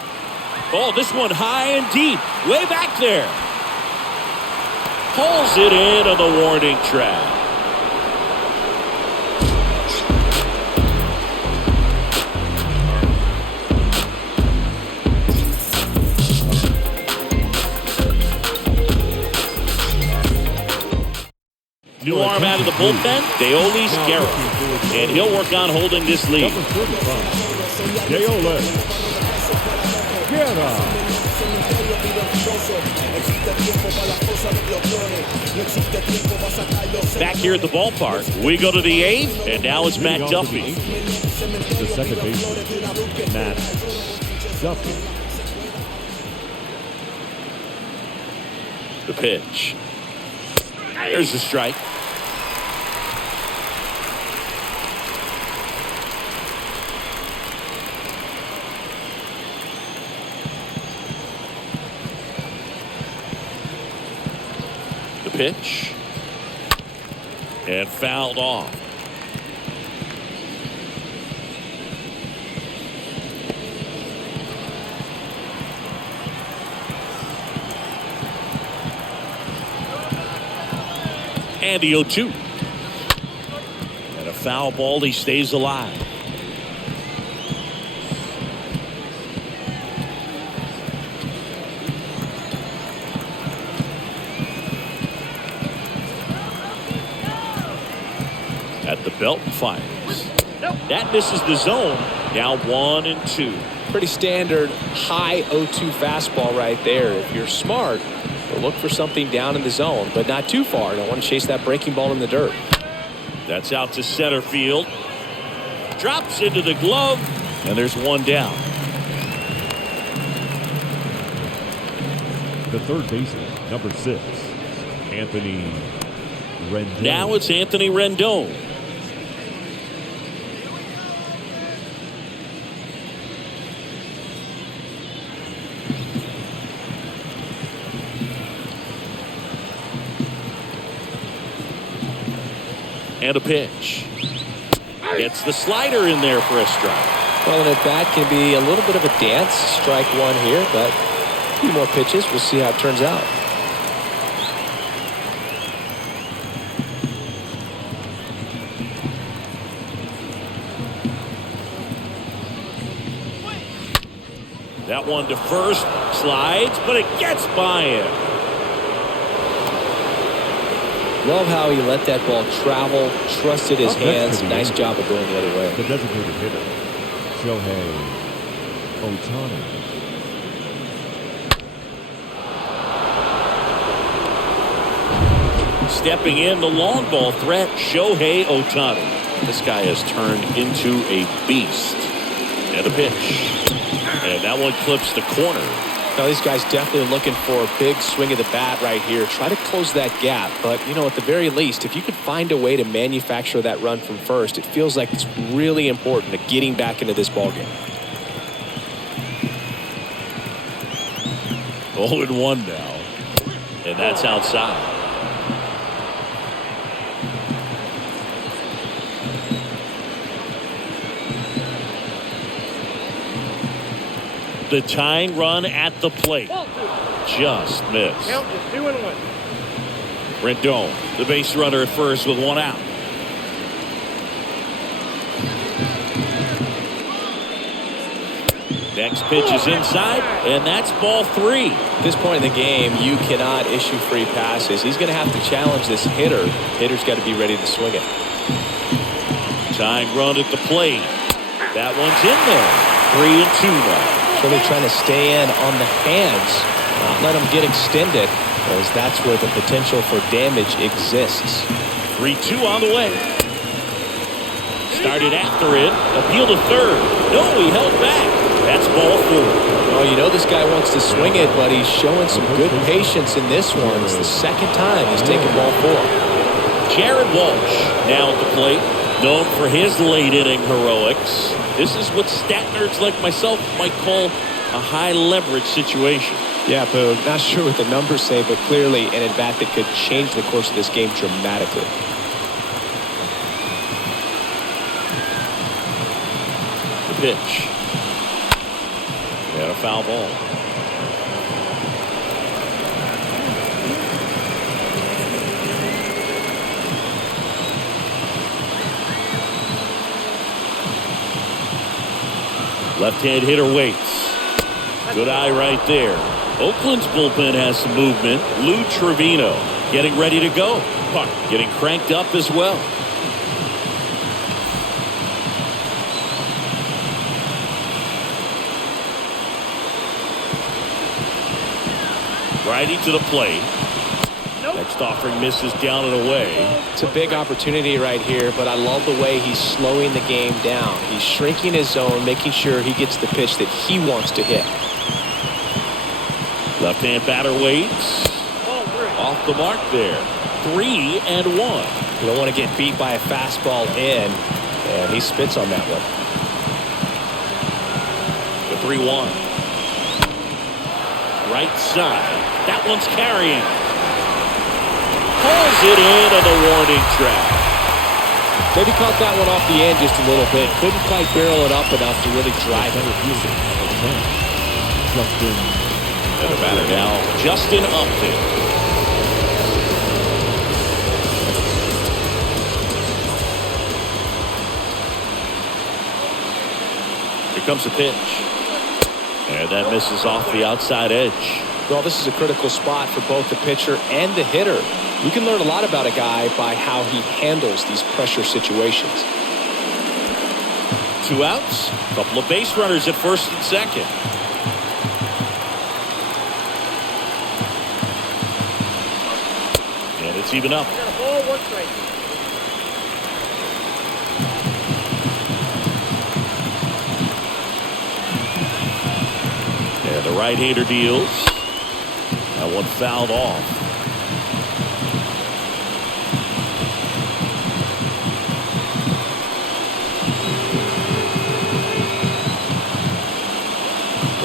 Oh, this one high and deep, way back there. Pulls it in on the warning track. New arm out of the bullpen, Deoli Scarrow. And he'll work on holding this lead. Deolen. Guerra. Back here at the ballpark, we go to the eighth, and now it's Matt Duffy. The second baseman, Matt Duffy. The pitch. There's the strike. The pitch. And fouled off. And the 0-2. And a foul ball. He stays alive. At the belt and fires. That misses the zone. Now 1-2. Pretty standard high 0-2 fastball right there. If you're smart, you'll look for something down in the zone, but not too far. Don't want to chase that breaking ball in the dirt. That's out to center field. Drops into the glove, and there's one down. The third baseman, number 6, Anthony Rendon. Now it's Anthony Rendon. And a pitch. Gets the slider in there for a strike. Well, an at-bat can be a little bit of a dance. Strike one here, but a few more pitches. We'll see how it turns out. That one to first. Slides, but it gets by him. Love how he let that ball travel, trusted his hands. Nice job of going the other way. The designated hitter, Shohei Ohtani. Stepping in, the long ball threat, Shohei Ohtani. This guy has turned into a beast. And a pitch. And that one clips the corner. Now, these guys definitely looking for a big swing of the bat right here. Try to close that gap. But, you know, at the very least, if you could find a way to manufacture that run from first, it feels like it's really important to getting back into this ballgame. 0-1 now. And that's outside. The tying run at the plate. Just missed. Count is 2-1. Rendon, the base runner at first with one out. Next pitch is inside, and that's ball 3. At this point in the game, you cannot issue free passes. He's going to have to challenge this hitter. Hitter's got to be ready to swing it. Tying run at the plate. That one's in there. 3-2 now. So they're trying to stay in on the hands, not let them get extended, because that's where the potential for damage exists. 3-2 on the way. Started after it. Appeal to third. No, he held back. That's ball 4. Oh, you know this guy wants to swing it, but he's showing some good patience in this one. It's the second time he's taken ball 4. Jared Walsh now at the plate. Known for his late-inning heroics. This is what stat nerds like myself might call a high-leverage situation. Yeah, Boog. Not sure what the numbers say, but clearly an at-bat that could change the course of this game dramatically. The pitch. And a foul ball. Left-hand hitter waits. Good eye right there. Oakland's bullpen has some movement. Lou Trevino getting ready to go. Puck getting cranked up as well. Righty to the plate. Next offering misses down and away. It's a big opportunity right here, but I love the way he's slowing the game down. He's shrinking his zone, making sure he gets the pitch that he wants to hit. Left-hand batter waits. Off the mark there. 3-1. You don't want to get beat by a fastball in, and he spits on that one. The 3-1. Right side. That one's carrying. Pulls it in on the warning track. Maybe caught that one off the end just a little bit. Couldn't quite barrel it up enough to really drive it. Justin. And the batter now, Justin Upton. Here comes the pitch. And that misses off the outside edge. Well, this is a critical spot for both the pitcher and the hitter. You can learn a lot about a guy by how he handles these pressure situations. 2 outs. A couple of base runners at first and second. And it's even up. Got a ball, 1 strike. And the right-hander deals. That one fouled off.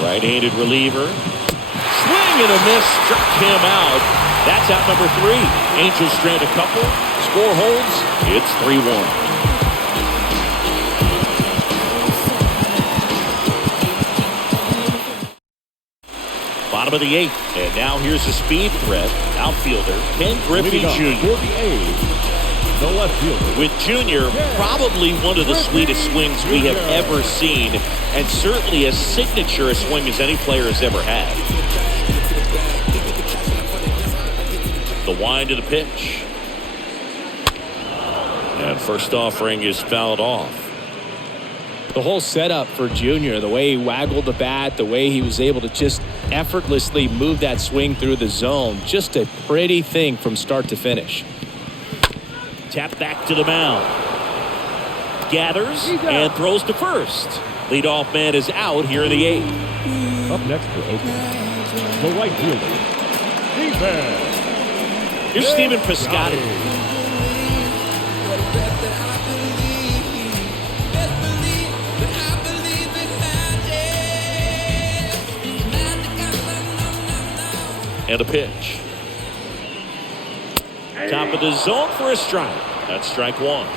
Right-handed reliever. Swing and a miss. Struck him out. That's out number 3. Angels strand a couple. Score holds. It's 3-1. Bottom of the 8th, and now here's a speed threat. Outfielder Ken Griffey Jr. For the A's, the left fielder. With Jr. probably one of the sweetest swings we have ever seen, and certainly as signature a swing as any player has ever had. The wind to the pitch. And first offering is fouled off. The whole setup for Junior, the way he waggled the bat, the way he was able to just effortlessly move that swing through the zone, just a pretty thing from start to finish. Tap back to the mound. Gathers and throws to first. Leadoff man is out here in the 8th. Up next for Oakland, the right fielder, Stephen. Here's Stephen Piscotty. And a pitch. Top of the zone for a strike. That's strike 1.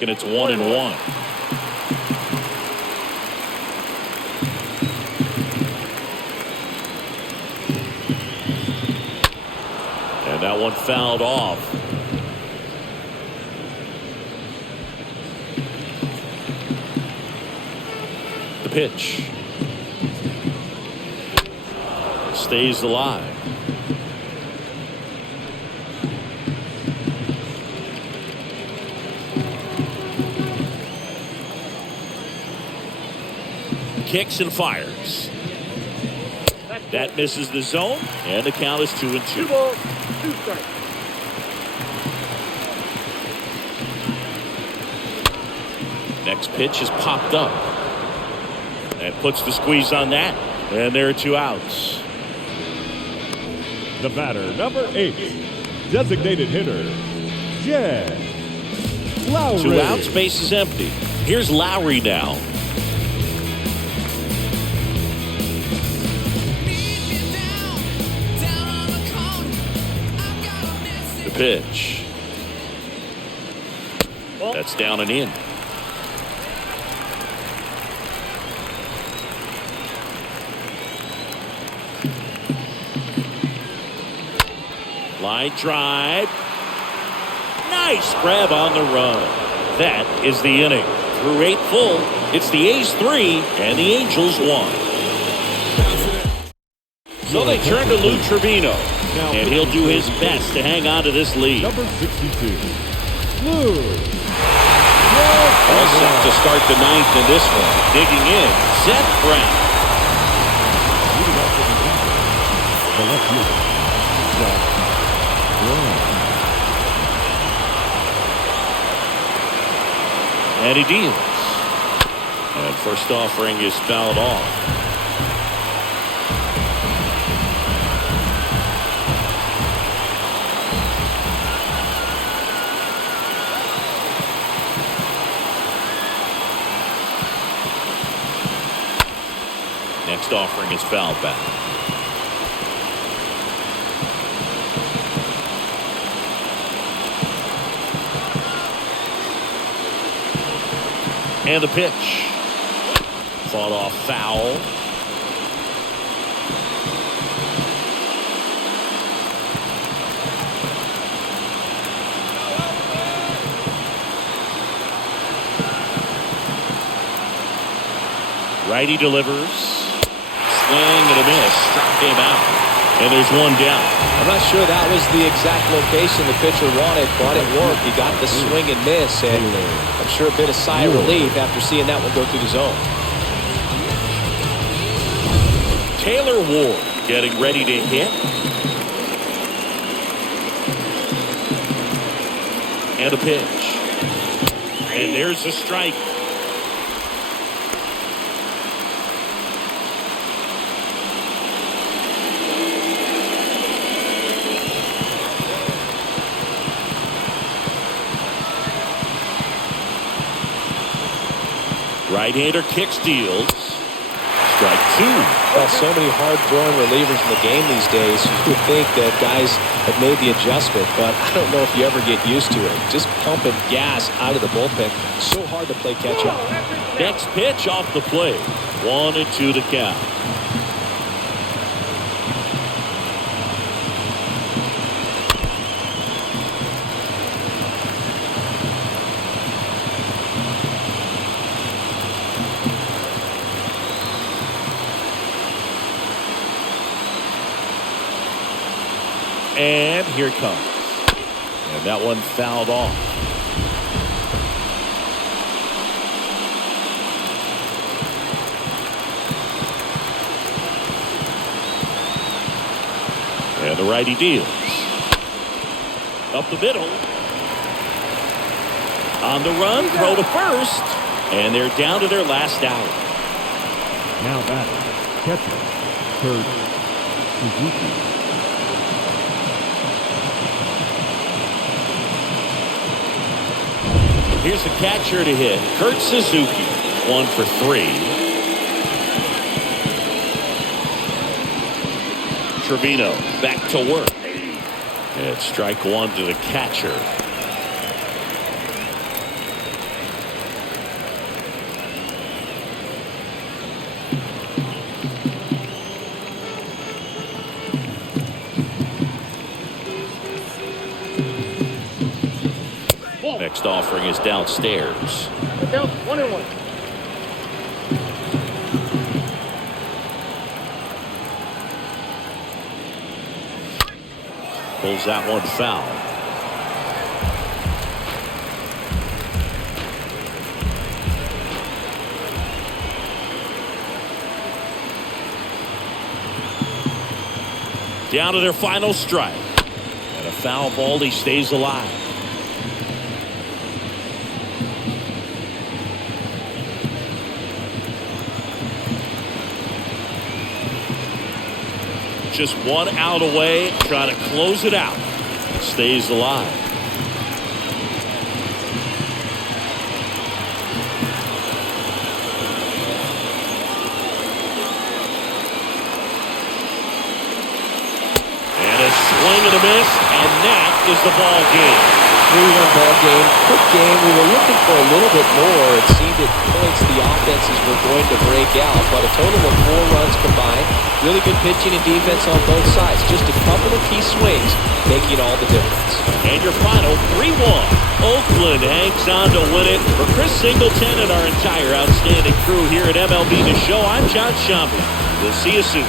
And it's 1-1. And that one fouled off. The pitch. Stays alive. Kicks and fires. That misses the zone, and the count is 2-2. 2 balls, 2 strikes. Next pitch is popped up. And puts the squeeze on that. And there are 2 outs. The batter, number 8, designated hitter, Jed Lowry. 2 outs, base is empty. Here's Lowry now. The pitch. That's down and in. Line drive. Nice grab on the run. That is the inning. Through 8 full, it's the A's 3 and the Angels 1. So they turn to Lou Trevino, and he'll do his best to hang on to this lead. Number 62, Lou. All set to start the ninth in this one. Digging in, Seth Brown. Leading off with an injury, the left fielder, Seth Brown. And he deals. And first offering is fouled off. Next offering is fouled back. And the pitch. Fought off foul. Righty delivers. Swing and a miss. Struck him out. And there's one down. I'm not sure that was the exact location the pitcher wanted, but it worked. He got the swing and miss, and I'm sure a bit of sigh of relief after seeing that one go through the zone. Taylor Ward getting ready to hit. And a pitch. And there's a strike. Right-hander kick steals. Strike two. Well, so many hard-throwing relievers in the game these days. You would think that guys have made the adjustment, but I don't know if you ever get used to it. Just pumping gas out of the bullpen. So hard to play catch-up. Next pitch off the plate. 1-2 to count. And here it comes. And that one fouled off. And the righty deals. Up the middle. On the run, throw to first. And they're down to their last out. Now batting, catcher, Kurt Suzuki. Here's the catcher to hit. Kurt Suzuki, 1 for 3. Trevino back to work. And strike one to the catcher. Next offering is downstairs. Down 1-1. Pulls that one foul. Down to their final strike. And a foul ball, he stays alive. Just one out away, trying to close it out. Stays alive. And a swing and a miss, and that is the ball game. 3-1 ball game. Quick game. We were looking for a little bit more. It seemed at points the offenses were going to break out, but a total of 4 runs combined. Really good pitching and defense on both sides. Just a couple of key swings making all the difference. And your final 3-1. Oakland hangs on to win it. For Chris Singleton and our entire outstanding crew here at MLB The Show, I'm John Schaumburg. We'll see you soon.